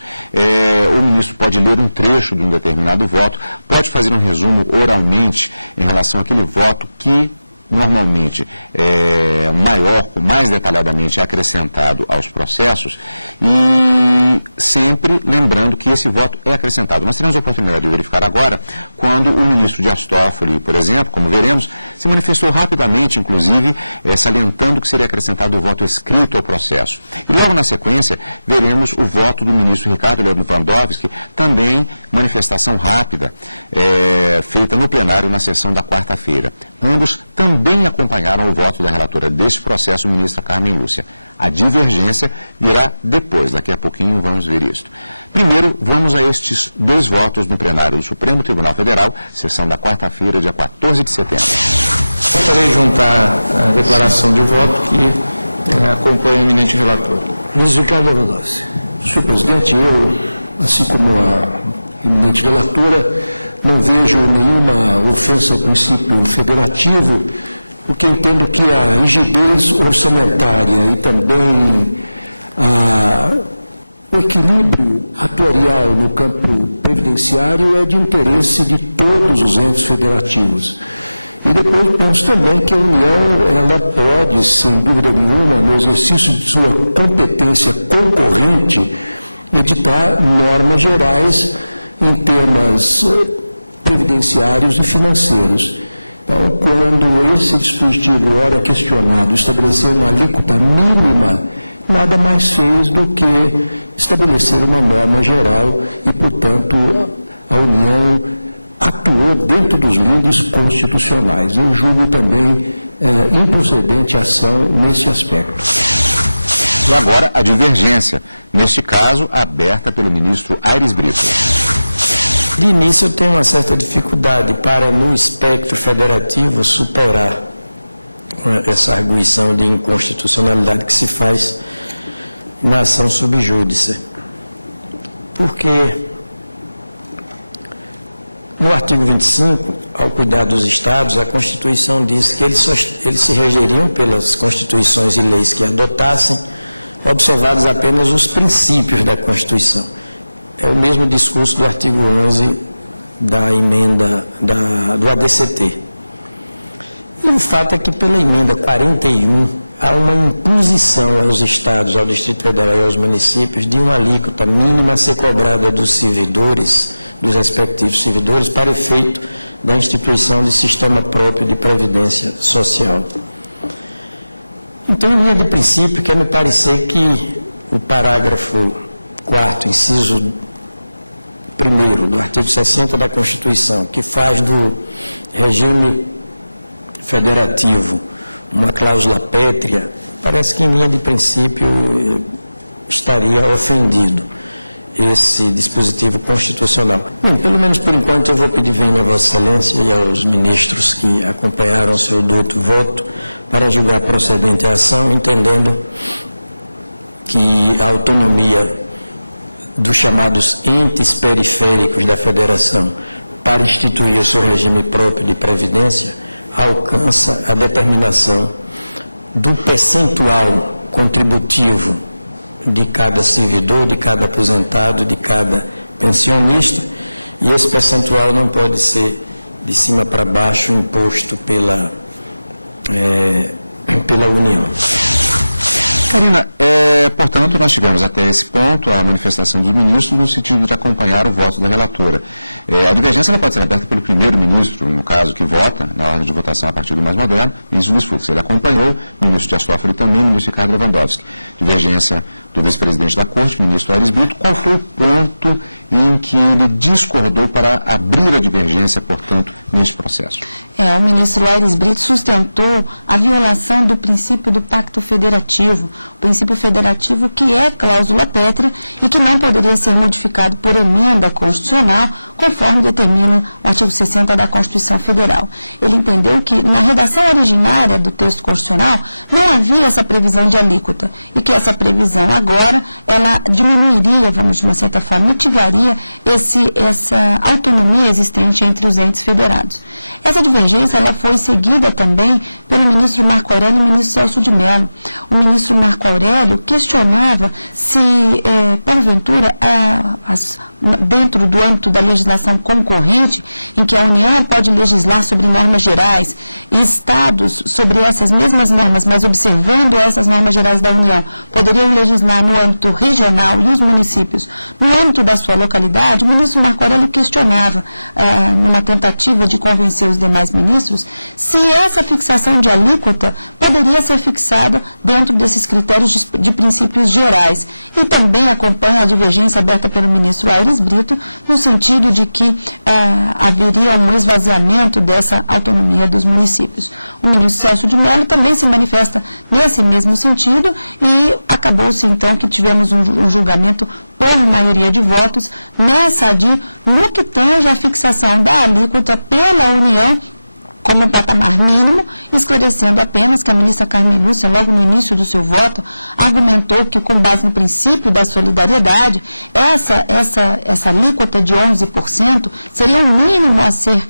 O ministro pode ler um trecho de um determinado voto, pode fazer um resumo oralmente em relação àquele voto que normalmente é maior, mais detalhadamente acrescentado aos processos, e sempre lembrando que esse voto é acrescentado. Nós teremos a oportunidade de verificar agora quando o ministro Dias Toffoli, por exemplo, como veremos, se manifestou rapidamente, inclusive, salientando que seria acrescentado o voto escrito ao processo. E logo na sequência, veremos o voto do ministro Ricardo Lewandowski, também manifestação rápida, feita no plenário na sessão da quarta-feira. Ambos também acompanharam o voto da relatora deste processo, ministra Carmen Lúcia. A divergência virá depois, daqui a pouquinho vamos ver isso. Primeiro, vamos a estes dois votos no plenário do Supremo Tribunal Federal, sessão da quarta-feira, dia 14 de setembro. Gostaria de juntar a declaração de voto que acompanha o eminente relator. Ministro Ricardo Lewandowski. Senhor presidente, eu, assim como a eminente relatora, não vejo nenhuma ofensa ao princípio federativo, porque entendo que a rigidez orçamentária e também o equilíbrio atuarial no campo previdenciário é de interesse de todos os entes federativos. E depois penso também que a União, ela pode, sem dúvida nenhuma, no exercício de sua competência concorrente, editar normas gerais em temas previdenciários e financeiros. Então, quando esse dispositivo, ora questionado, estabeleceu uma alíquota mínima, nada mais fez do que estabelecer uma norma geral e, portanto, a União atuou dentro dos limites constitucionais. Eu julgo também improcedente a ação nesse aspecto. E agora a divergência, neste caso aberta pelo ministro Aires Brito. De início, eu tenho uma certa dificuldade para, no espectro federativo, superar essa arguição de inconstitucionalidade que se faz na ação sub judice. Porque, no artigo 25, ao cuidar dos Estados, a Constituição diz que eles se regeriam pelas constituições e leis que adotassem, observados apenas os princípios da Constituição. É o mesmo discurso do artigo 11 da emenda do ADCT. E o fato é que pela emenda 41 há uma imposição aos estados, ao Distrito Federal e aos municípios de uma alíquota mínima a ser cobrada dos servidores, dos respectivos servidores, para efeito da instituição de sistema próprio de previdência social. Então, em linha de princípio, quer me parecer que o parágrafo 4º, inciso 1º do artigo 60 da Constituição, que faz do regime federativo uma cláusula pétrea, parece que em linha de princípio estaria ofendido esse dispositivo constitucional. Bem, pelo menos por enquanto eu vou pedir vênia a Vossa Excelência e aos ministros que acompanharam o seu duto voto para julgar procedente a ação, entendendo que a autonomia dos chamados entes periféricos da Federação para instituir o seu regime próprio de previdência alcança a determinação do percentual contributivo de cada servidor, de cada aposentado, de cada pensionista, e esse percentual não pode ser de cima para baixo imposto pela União. Karina, portanto, nós tivemos até esse ponto a manifestação dos ministros no sentido de acompanhar o voto da relatora. A divergência ela pode ser aberta pelo primeiro-ministro, no caso, que vota na ordem de votação a partir do mais moderno, ministro Luiz Fux. Ele acompanhou, o ministro Dias Toffoli também, o ministro Ricardo Lewandowski. Divergência do vice-presidente da Corte, ministro Aires Brito. Qual foi o ponto em que ele discordou para abrir a divergência, portanto, neste processo? O ministro Aires Brito sustentou a violação do princípio do pacto federativo, o princípio federativo que é cláusula pétrea e que não poderia ser modificado por emenda constitucional, conforme determina o artigo 60 da Constituição Federal. Ele entendeu que na redação originária do texto constitucional não havia essa previsão de alíquota e que essa previsão agora ela diminuiria, vamos de uma certa forma, mitigaria essa autonomia existente entre os entes federados. Essa divergência ela foi seguida também pelo ministro Marco Aurélio e o ministro Celso de Mello. O ministro Marco Aurélio questionava se, porventura, dentro do âmbito da legislação concorrente, em que a União pode legislar sobre normas gerais e estados sobre essas mesmas normas, mas observando essas normas gerais da União, poderiam legislar no âmbito regional e os municípios no âmbito da sua localidade. O ministro Marco Aurélio questionava, numa tentativa de convencer os demais ministros, se essa fixação de alíquota poderia ser fixada dentro desses critérios de princípios gerais. E também acompanha a divergência aberta pelo ministro Aires Brito, no sentido de que haveria um esvaziamento dessa autonomia dos municípios. O ministro Celso de Mello também se manifesta nesse mesmo sentido e acabou-se então que tivemos um julgamento por maioria de votos nessa no que tange a fixação da alíquota pela União como um patamar mínimo, esclarecendo apenas que a ministra Carmen Lúcia, logo no início do seu voto, argumentou que, com base no princípio da solidariedade, essa alíquota de 11% seria um mínimo a ser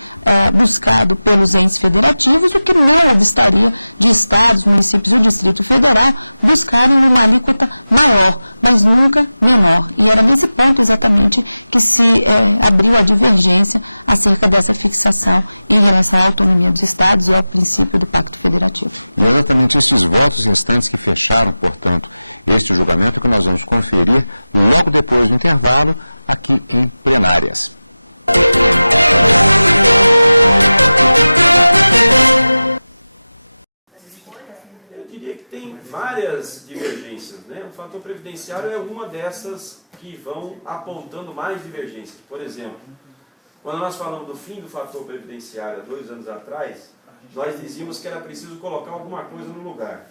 buscado pelos entes federativos, o que não obstaria de estados, municípios e o Distrito Federal buscarem uma alíquota maior, mas nunca menor. E era nesse ponto exatamente que se abriu a divergência acerca dessa fixação em relação à autonomia dos estados e ao princípio do Pacto Federativo. E exatamente esses votos restantes que fecharam, portanto, este julgamento que nós vamos conferir logo depois do intervalo aqui em Plenárias. Eu diria que tem várias divergências, né? O fator previdenciário é uma dessas que vão apontando mais divergências. Por exemplo, quando nós falamos do fim do fator previdenciário há 2 anos atrás, nós dizíamos que era preciso colocar alguma coisa no lugar.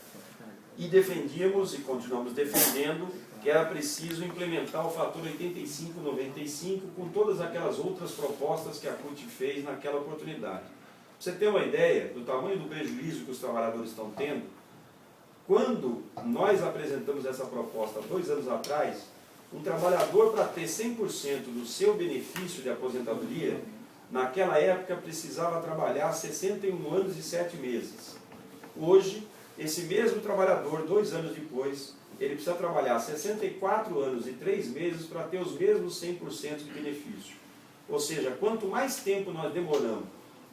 E defendíamos, e continuamos defendendo, que era preciso implementar o fator 85/95 com todas aquelas outras propostas que a CUT fez naquela oportunidade. Para você ter uma ideia do tamanho do prejuízo que os trabalhadores estão tendo, quando nós apresentamos essa proposta há 2 anos atrás, um trabalhador, para ter 100% do seu benefício de aposentadoria, naquela época precisava trabalhar 61 anos e 7 meses. Hoje, esse mesmo trabalhador, 2 anos depois, ele precisa trabalhar 64 anos e 3 meses para ter os mesmos 100% de benefício. Ou seja, quanto mais tempo nós demoramos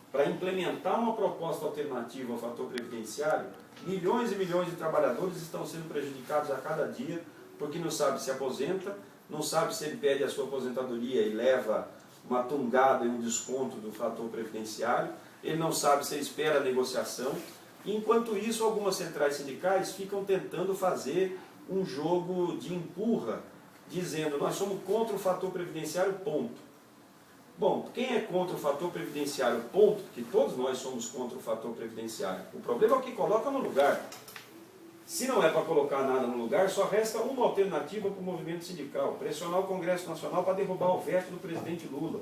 para implementar uma proposta alternativa ao fator previdenciário, milhões e milhões de trabalhadores estão sendo prejudicados a cada dia, porque não sabe se aposenta, não sabe se ele pede a sua aposentadoria e leva uma tungada e um desconto do fator previdenciário, ele não sabe se ele espera a negociação. Enquanto isso, algumas centrais sindicais ficam tentando fazer um jogo de empurra, dizendo, nós somos contra o fator previdenciário, ponto. Bom, quem é contra o fator previdenciário, ponto, que todos nós somos contra o fator previdenciário. O problema é o que coloca no lugar. Se não é para colocar nada no lugar, só resta uma alternativa para o movimento sindical, pressionar o Congresso Nacional para derrubar o veto do presidente Lula.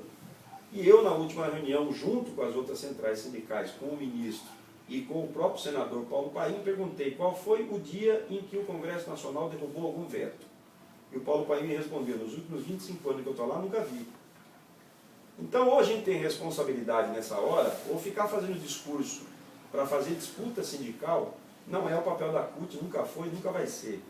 E eu, na última reunião, junto com as outras centrais sindicais, com o ministro e com o próprio senador Paulo Paim, perguntei qual foi o dia em que o Congresso Nacional derrubou algum veto. E o Paulo Paim me respondeu, nos últimos 25 anos que eu estou lá, nunca vi. Então, ou a gente tem responsabilidade nessa hora, ou ficar fazendo discurso para fazer disputa sindical, não é o papel da CUT, nunca foi, nunca vai ser.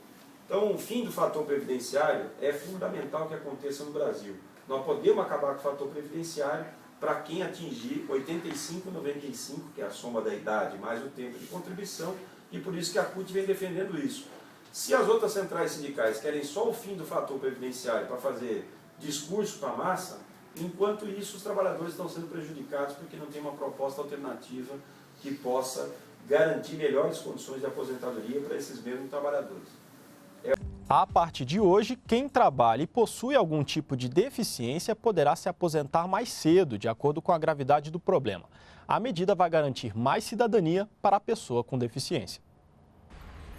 Então, o fim do fator previdenciário é fundamental que aconteça no Brasil. Nós podemos acabar com o fator previdenciário para quem atingir 85/95, que é a soma da idade mais o tempo de contribuição, e por isso que a CUT vem defendendo isso. Se as outras centrais sindicais querem só o fim do fator previdenciário para fazer discurso para a massa, enquanto isso os trabalhadores estão sendo prejudicados porque não tem uma proposta alternativa que possa garantir melhores condições de aposentadoria para esses mesmos trabalhadores. A partir de hoje, quem trabalha e possui algum tipo de deficiência poderá se aposentar mais cedo, de acordo com a gravidade do problema. A medida vai garantir mais cidadania para a pessoa com deficiência.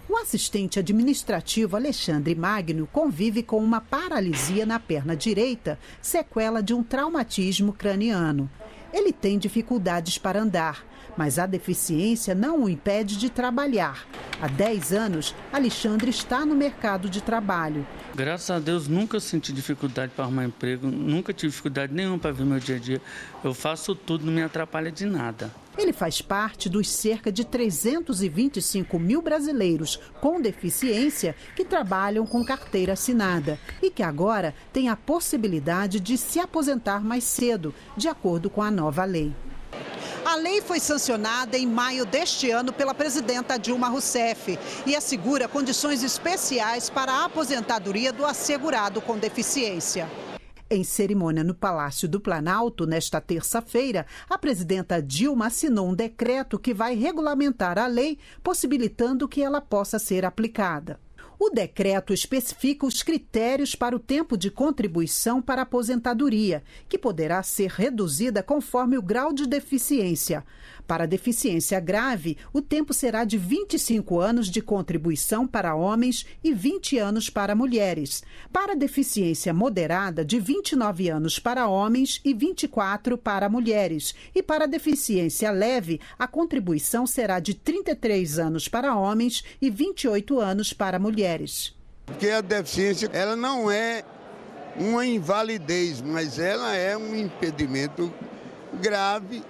O assistente administrativo Alexandre Magno convive com uma paralisia na perna direita, sequela de um traumatismo craniano. Ele tem dificuldades para andar, mas a deficiência não o impede de trabalhar. Há 10 anos, Alexandre está no mercado de trabalho. Graças a Deus, nunca senti dificuldade para arrumar emprego, nunca tive dificuldade nenhuma para ver meu dia a dia. Eu faço tudo, não me atrapalha de nada. Ele faz parte dos cerca de 325 mil brasileiros com deficiência que trabalham com carteira assinada e que agora têm a possibilidade de se aposentar mais cedo, de acordo com a nova lei. A lei foi sancionada em maio deste ano pela presidenta Dilma Rousseff e assegura condições especiais para a aposentadoria do assegurado com deficiência. Em cerimônia no Palácio do Planalto, nesta terça-feira, a presidenta Dilma assinou um decreto que vai regulamentar a lei, possibilitando que ela possa ser aplicada. O decreto especifica os critérios para o tempo de contribuição para a aposentadoria, que poderá ser reduzida conforme o grau de deficiência. Para a deficiência grave, o tempo será de 25 anos de contribuição para homens e 20 anos para mulheres. Para a deficiência moderada, de 29 anos para homens e 24 para mulheres. E para a deficiência leve, a contribuição será de 33 anos para homens e 28 anos para mulheres. Porque a deficiência, ela não é uma invalidez, mas ela é um impedimento grave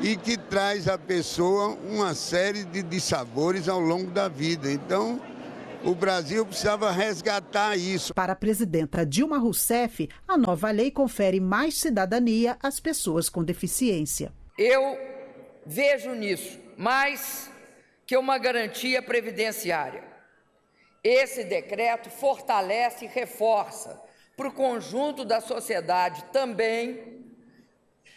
e que traz à pessoa uma série de dissabores ao longo da vida. Então, o Brasil precisava resgatar isso. Para a presidenta Dilma Rousseff, a nova lei confere mais cidadania às pessoas com deficiência. Eu vejo nisso mais que uma garantia previdenciária. Esse decreto fortalece e reforça para o conjunto da sociedade também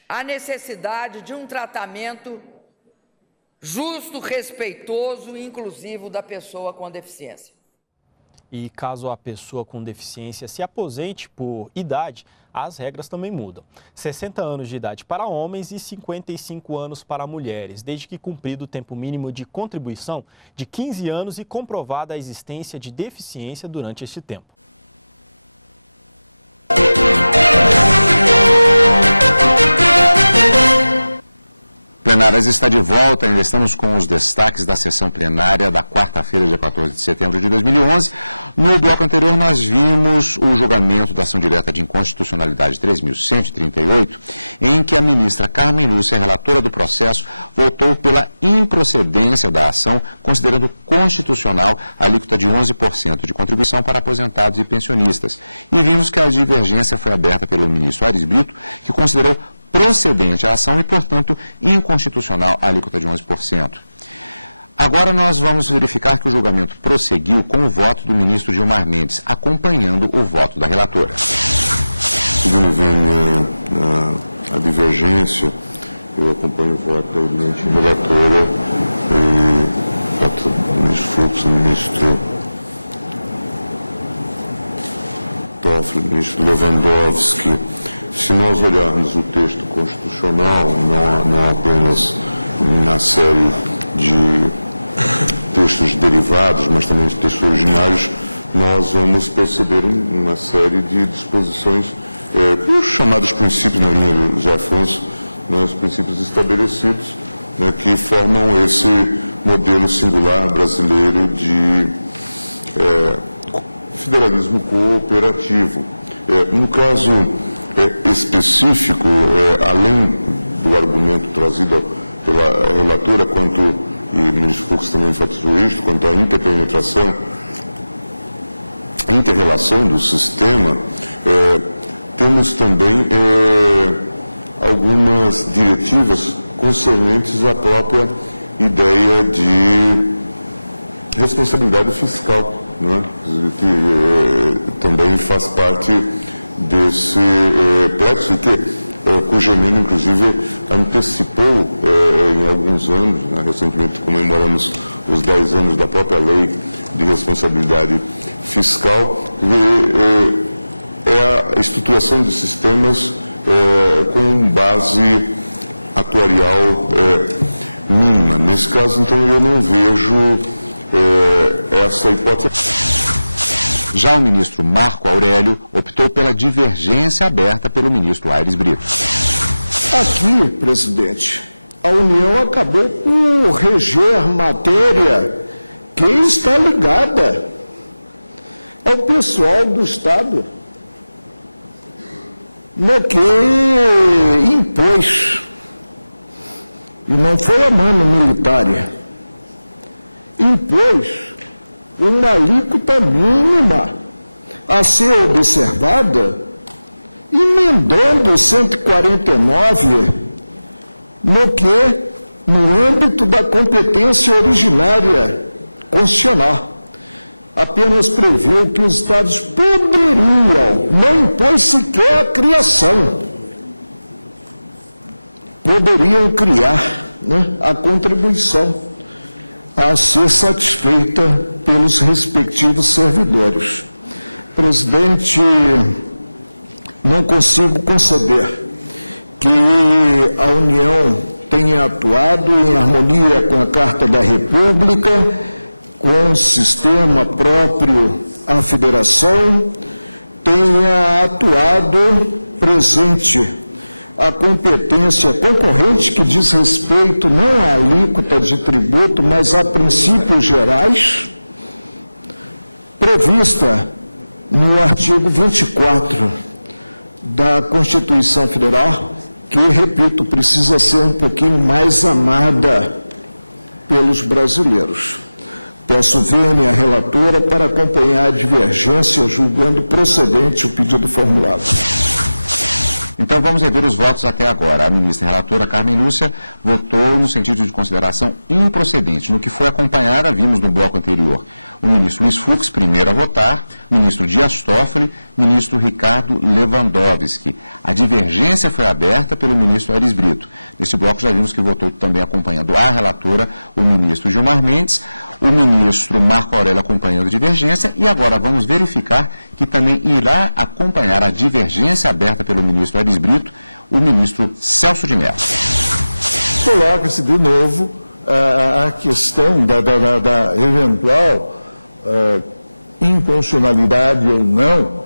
a necessidade de um tratamento justo, respeitoso e inclusivo da pessoa com deficiência. E caso a pessoa com deficiência se aposente por idade, as regras também mudam. 60 anos de idade para homens e 55 anos para mulheres, desde que cumprido o tempo mínimo de contribuição de 15 anos e comprovada a existência de deficiência durante este tempo. Plenárias está de volta, ainda estamos com os destaques da sessão plenária da quarta-feira, dia 14 de setembro de 2011. No bloco anterior, nós vimos o julgamento da ação direta de inconstitucionalidade 3.138, em que a ministra Carmen Lúcia, relatora do processo, votou pela improcedência da ação, considerando constitucional a alíquota de 11% de contribuição para aposentados e pensionistas. E vimos que a divergência foi aberta pelo ministro Aires Brito, que considerou procedente a ação e, portanto, inconstitucional a alíquota de 11%. Agora nós vamos verificar que o julgamento prosseguiu com o voto do ministro Gilmar Mendes, acompanhando o voto da relatora. Seguindo vem a divergência, eu acompanho o voto da eminente relatora e o voto do ministro Fux, do ministro Toffoli, do ministro Lewandowski. Se nós olharmos o texto constitucional, não apenas na série de textos derivados, mas também de textos originários, nós vamos perceber uma série de disposições, os chamados princípios na linha do Zé Afonso, os princípios estabelecidos, que formam esse modelo singular brasileiro de federalismo cooperativo. No caso específico, além do argumento trazido pela relatora, e o ministro Fux também enfatizou isso, quanto à interpenetração, inter-relação do sistema, temos também algumas diretivas concernentes à própria ideia de responsabilidade fiscal, não é? Que também faz parte desse plexo e cuja emenda, inclusive, antecipou em alguns anos, recentemente comemoramos os 10 anos da própria lei de responsabilidade fiscal, é a estruturação de sistemas com base atuarial mínima. Nesse caso, então, eu não vejo essa hipótese. Já o ministro Marco Aurélio optou pela divergência aberta pelo ministro Aires Brito. Aqui, presidente, a União acabou por reger matéria que está ligada ao pessoal do Estado, no que impôs, e não foi a mano militar, impôs uma alíquota mínima a ser observada, emendando 149, no âmbito da competência originária constitucional. Apenas previu que os estados poderiam, não impôs sequer a criação, poderiam criar, né, a contribuição a ser satisfeita pelos respectivos servidores. Presidente, não consigo conceber que a União tenha atuado em harmonia com a Carta da República, com o sistema próprio à Federação, tenha atuado presente a competência concorrente que diz respeito não à alíquota de tributo, mas a princípios gerais, prevista no artigo 24 da Constituição Federal, que, repito, precisa ser um pouquinho mais amada pelos brasileiros. Peço vênia à relatora para acompanhar a divergência, julgando procedente o pedido formulado. Então vamos rever os votos até agora. A ministra relatora Carmen Lúcia votou no sentido de consideração improcedente. No que foi acompanhada, vimos no bloco anterior, o ministro Luiz Fux, primeiro a votar, o ministro Dias Toffoli, ministro Ricardo Lewandowski. A divergência foi aberta pelo ministro Aires Brito. Nesse bloco já vimos que votou também acompanhando a relatora, o ministro Gilmar Mendes, o ministro Marco Aurélio acompanhando a divergência, e agora vamos verificar que também irá acompanhar a divergência aberta pelo ministro Aires Brito, o ministro Celso de Mello. Coloca-se de novo a questão da eventual inconstitucionalidade ou não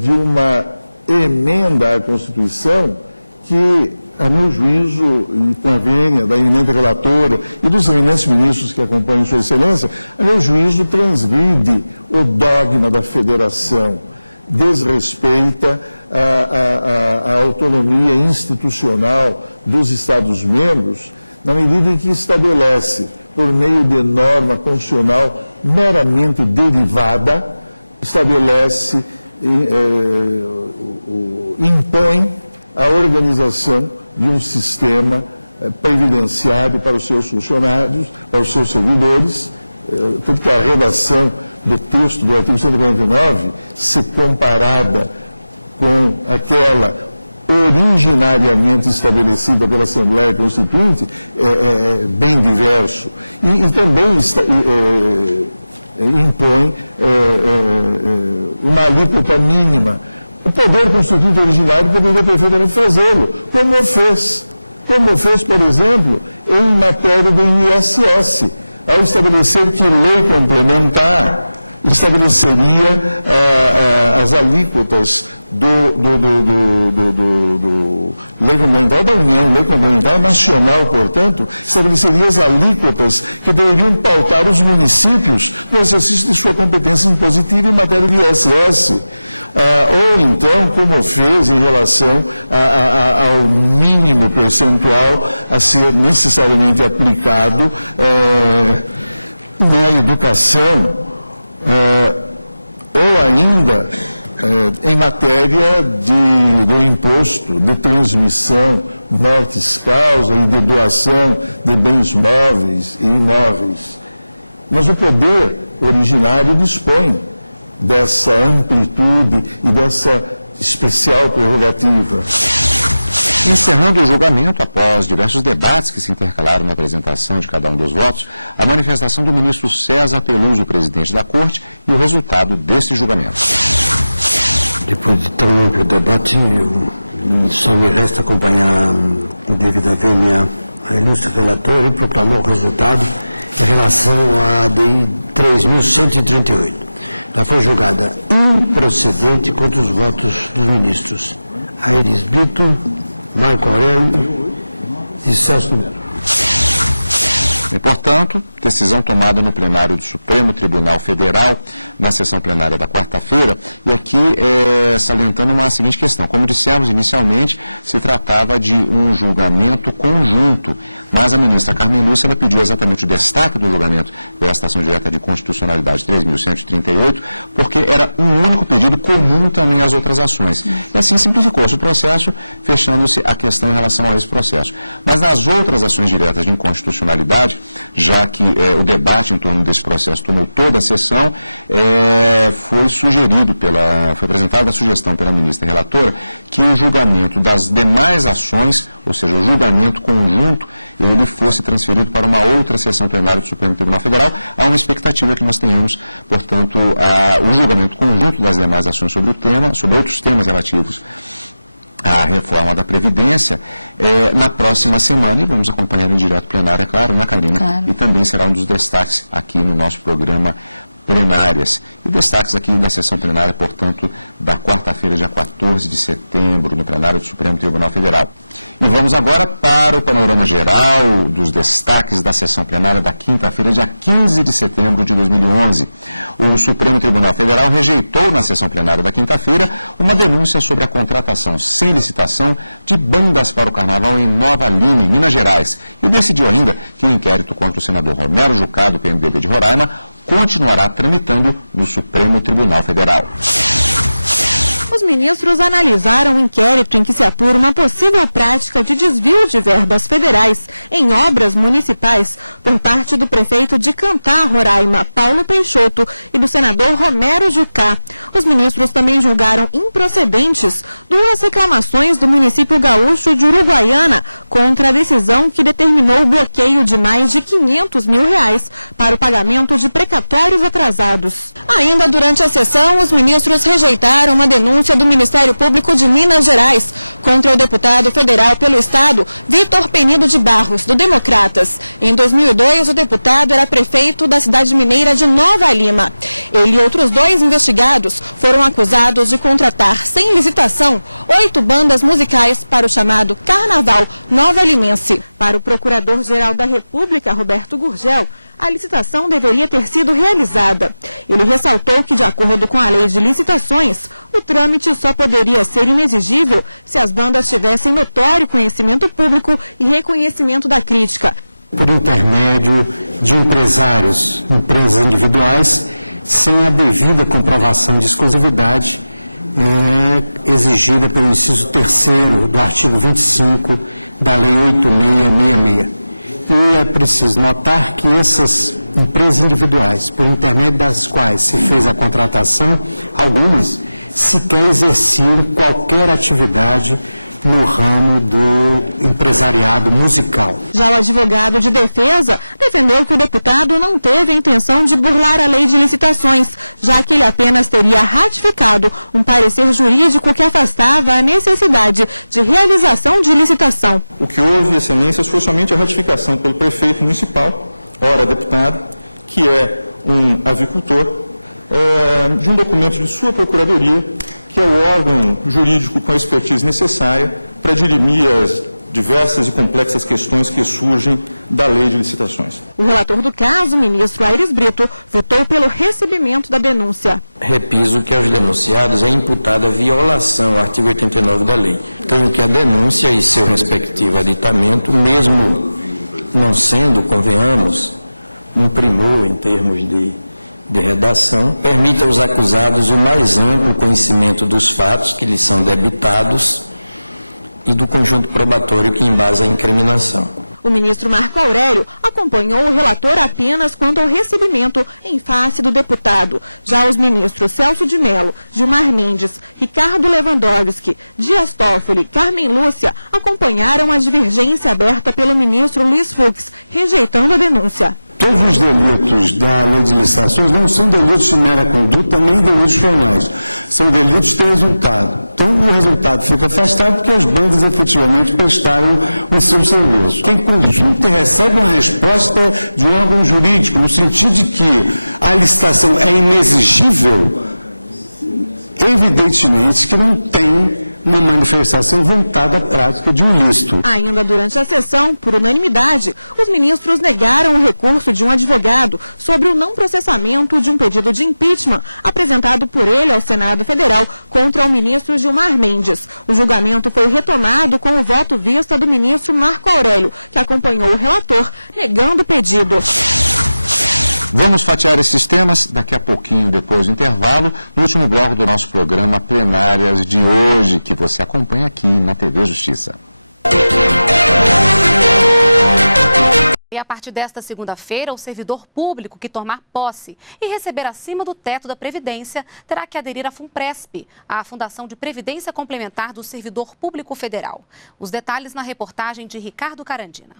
de uma emenda à Constituição que, a meu juízo, e com a vênia da eminente relatora e dos eminentes ministros que acompanham Sua Excelência, a meu juízo transgride o dogma da federação, desrespeita a autonomia institucional dos Estados-membros, na medida em que estabelece, por meio de norma constitucional meramente derivada, estabelece, impõe a organização de um sistema previdenciário para os seus funcionários, para os seus servidores, tanto que a redação do texto do artigo 149, se comparada com aquela originariamente estabelecida pela Assembleia Constituinte, é bem diverso. E também impõe uma alíquota mínima. O Poder Constituinte originário poderia perfeitamente fazê-lo, como fez, por exemplo, em matéria do ISS, ao estabelecer que lei complementar estabeleceria as alíquotas lei complementar da União, lei complementar nacional, portanto, estabeleceria as alíquotas que deveriam pautar os municípios no exercício de sua competência impositiva em matéria de ISS. Ou então, como fez em relação ao mínimo percentual a ser necessariamente aplicado na educação, ou ainda em matéria do imposto de transmissão, mortis causa e de doação de bens móveis e imóveis. Mas o poder originário dispõe dessa amplitude e dessa especial prerrogativa. Encerrando o julgamento, após diversos debates que se intercalaram na apresentação de cada um dos votos, a manifestação do ministro César Peluso, presidente da Corte, e o resultado desse julgamento. Depois de tão amplo debate, só me resta acompanhar com devida vênia a ilustre relatora e proclamar o resultado em relação à DI 3.138. Ela foi julgada improcedente contra os votos dos ministros Aires Brito, Marco Aurélio e Celso Melo. E, portanto, decisão tomada no plenário do Supremo Tribunal Federal, na sessão plenária da quarta-feira, e aqui salientando uma seguinte questão. Como dissemos inicialmente, se tratava de um julgamento conjunto, mas a ministra Carmen Lúcia pediu exatamente o destaque do julgamento desta ação direta de constitucionalidade 3.138, porque era um único pedido comum também às outras ações. E assim simplificou-se o processo, fechando-se a questão em relação a esse processo. Mas nas outras ações diretas de inconstitucionalidade, já que o debate em torno desse processo tomou toda a sessão, foi apresentada a sugestão pela ministra relatora que o julgamento das demais ações, ou seja, o julgamento conjunto, ele fosse transferido para uma outra sessão plenária do Supremo Tribunal Federal. Há uma expectativa que nós tenhamos, portanto, o julgamento conjunto das demais ações sobre o tema, sobre outros temas relativos à reforma da Previdência, na próxima semana, e vamos acompanhar em direto plenário, é claro, né, Karina? Claro. E também será um dos destaques aqui no nosso programa Plenárias. E destaques aqui da sessão plenária, portanto, da quarta-feira, dia 14 de setembro, no plenário do Supremo Tribunal Federal. E vamos agora para o panorama geral dos destaques da sessão plenária da quinta-feira, dia 15 de setembro de 2011. O Supremo Tribunal Federal rejeitou na sessão plenária da quinta-feira uma denúncia sobre a contratação sem licitação de bandas para o Carnaval em Nova Lima, em Minas Gerais. E decidiu ainda que o inquérito contra o senador Romero Jucá, do PMDB de Roraima, continuará tramitando no Supremo Tribunal Federal. Os ministros analisaram um inquérito em que se apura uma possível prática de desvio de verbas federais em obras municipais por parte do prefeito de Cantá, Roraima, Paulo Peixoto, e do senador Romero Jucá. Os ministros também julgaram improcedentes duas reclamações do município gaúcho de Uruguaiana contra a decisão que determinou o bloqueio de mais de R$500 mil para o pagamento de precatórios atrasados. Ainda durante a sessão, os ministros rejeitaram uma denúncia do Ministério Público de Minas Gerais contra o deputado federal pelo Estado, Vitor Penido de Barros, do Democratas. Em 2002, o deputado era prefeito da cidade mineira de Nova Lima. Ele e outros dois investigados foram acusados de contratar, sem licitação, 8 bandas musicais para o chamado Carnaval Nova-Limense. Para o Procurador-Geral da República, Roberto Gurgel, a licitação deveria ter sido realizada. Ele ressaltou que, de acordo com a lei de licitações, o trâmite só poderia ser inexigível se as bandas tivessem notório conhecimento público e reconhecimento da crítica. Por intermédio de empresários, empresas individuais, sem a devida comprovação de exclusividade exigida pelo inciso 3º do artigo 25 da Lei 8666. E é preciso notar que essas empresas individuais, por intermédio das quais se fez a contratação, algumas sequer exerciam qualquer atividade no ramo do empresariado musical. Já o advogado de defesa defendeu que o deputado não teve a intenção de burlar a lei de licitações, já que ele apenas teria ratificado um parecer jurídico que afastava a necessidade de realização de licitação. O que houve, excelências, foi somente a ratificação pelo prefeito municipal, ora deputado, que é um avicultor, de um documento de sua procuradoria, que é o órgão jurídico com a expertise necessária para dirimir as diversas e complexas questões que surgem da lei de licitações. O relator do caso, o ministro Aires Brito, votou pelo recebimento da denúncia. Repiso que aos denunciados é imputada violação ao artigo 89 da lei. Tenho que a denúncia e seu respectivo aditamento, mesmo não sendo, convenhamos, um primor em termos de redação, permita aos acusados o mais amplo conhecimento dos fatos que lhes são debitados e do conjunto probatório que embasa a incriminação. O ministro Marco Aurélio acompanhou o relator apenas quanto ao recebimento em face do deputado. Já os ministros Celso de Mello, Gilmar Mendes, Ricardo Lewandowski, Dias Toffoli e Carmen Lúcia acompanharam a divergência aberta pelo ministro Luiz Fux, rejeitando a denúncia. Todos os delitos da lei de licitações não são delitos de mera conduta, nem delitos formais. São delitos de resultado. Então, o resultado fica afastado porque as bandas efetivamente prestaram o seu serviço. Quem consulta e recebe uma resposta de um órgão jurídico, no sentido de que a licitação é inexigível, evidentemente que não tem uma manifestação voltada à prática de um ilícito. Ainda durante a sessão, por unanimidade, os ministros negaram o recurso de um advogado sobre o não processamento de um pedido de impeachment apresentado por ele ao Senado Federal contra o ministro Gilmar Mendes. O julgamento foi retomado com o voto vista do ministro Marco Aurélio, que acompanhou o relator, negando o pedido. Vamos fatiar esses temas daqui a pouquinho, depois do intervalo, no último bloco do nosso programa Plenárias de hoje, que você acompanha aqui na TV Justiça. E a partir desta segunda-feira, o servidor público que tomar posse e receber acima do teto da Previdência terá que aderir à FUNPRESP, a Fundação de Previdência Complementar do Servidor Público Federal. Os detalhes na reportagem de Ricardo Carandina.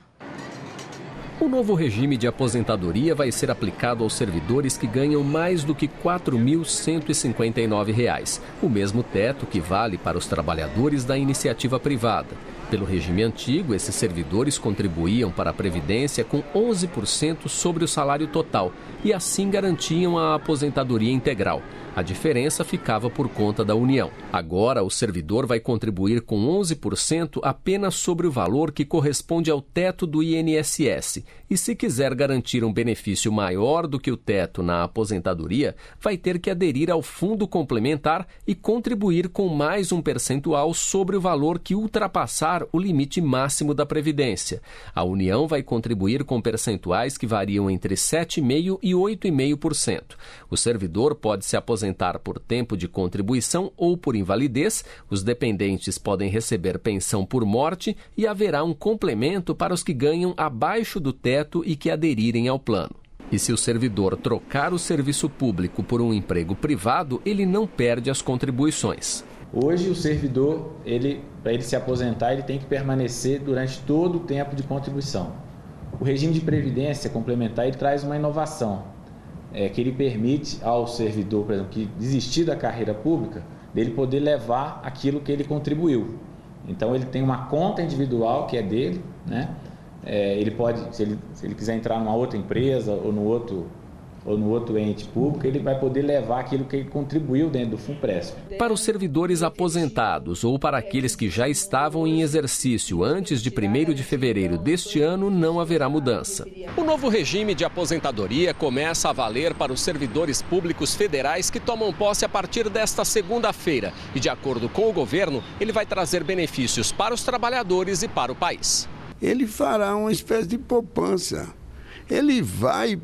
O novo regime de aposentadoria vai ser aplicado aos servidores que ganham mais do que R$ 4.159, o mesmo teto que vale para os trabalhadores da iniciativa privada. Pelo regime antigo, esses servidores contribuíam para a Previdência com 11% sobre o salário total e assim garantiam a aposentadoria integral. A diferença ficava por conta da União. Agora, o servidor vai contribuir com 11% apenas sobre o valor que corresponde ao teto do INSS. E se quiser garantir um benefício maior do que o teto na aposentadoria, vai ter que aderir ao fundo complementar e contribuir com mais um percentual sobre o valor que ultrapassar o limite máximo da Previdência. A União vai contribuir com percentuais que variam entre 7,5% e 8,5%. O servidor pode se aposentar por tempo de contribuição ou por invalidez, os dependentes podem receber pensão por morte e haverá um complemento para os que ganham abaixo do teto e que aderirem ao plano. E se o servidor trocar o serviço público por um emprego privado, ele não perde as contribuições. Hoje o servidor, para ele se aposentar, ele tem que permanecer durante todo o tempo de contribuição. O regime de previdência complementar ele traz uma inovação. Que ele permite ao servidor, por exemplo, que desistir da carreira pública, dele poder levar aquilo que ele contribuiu. Então ele tem uma conta individual que é dele, né? Ele pode, se ele quiser entrar numa outra empresa ou no outro ente público, ele vai poder levar aquilo que ele contribuiu dentro do FUNPRESP. Para os servidores aposentados ou para aqueles que já estavam em exercício antes de 1º de fevereiro deste ano, não haverá mudança. O novo regime de aposentadoria começa a valer para os servidores públicos federais que tomam posse a partir desta segunda-feira. E, de acordo com o governo, ele vai trazer benefícios para os trabalhadores e para o país. Ele fará uma espécie de poupança. Ele vai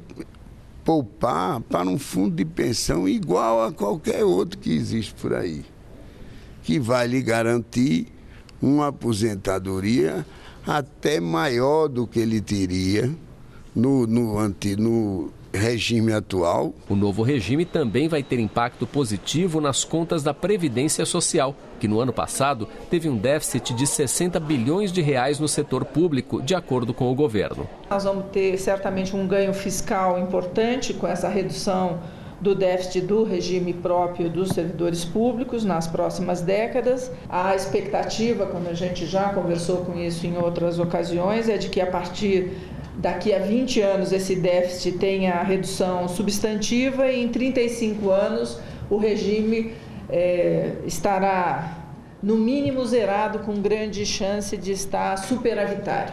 poupar para um fundo de pensão igual a qualquer outro que existe por aí, que vai lhe garantir uma aposentadoria até maior do que ele teria no regime atual. O novo regime também vai ter impacto positivo nas contas da Previdência Social, que no ano passado teve um déficit de 60 bilhões de reais no setor público, de acordo com o governo. Nós vamos ter certamente um ganho fiscal importante com essa redução do déficit do regime próprio dos servidores públicos nas próximas décadas. A expectativa, como a gente já conversou com isso em outras ocasiões, é de que a partir daqui a 20 anos esse déficit tenha redução substantiva e em 35 anos o regime estará no mínimo zerado, com grande chance de estar superavitário.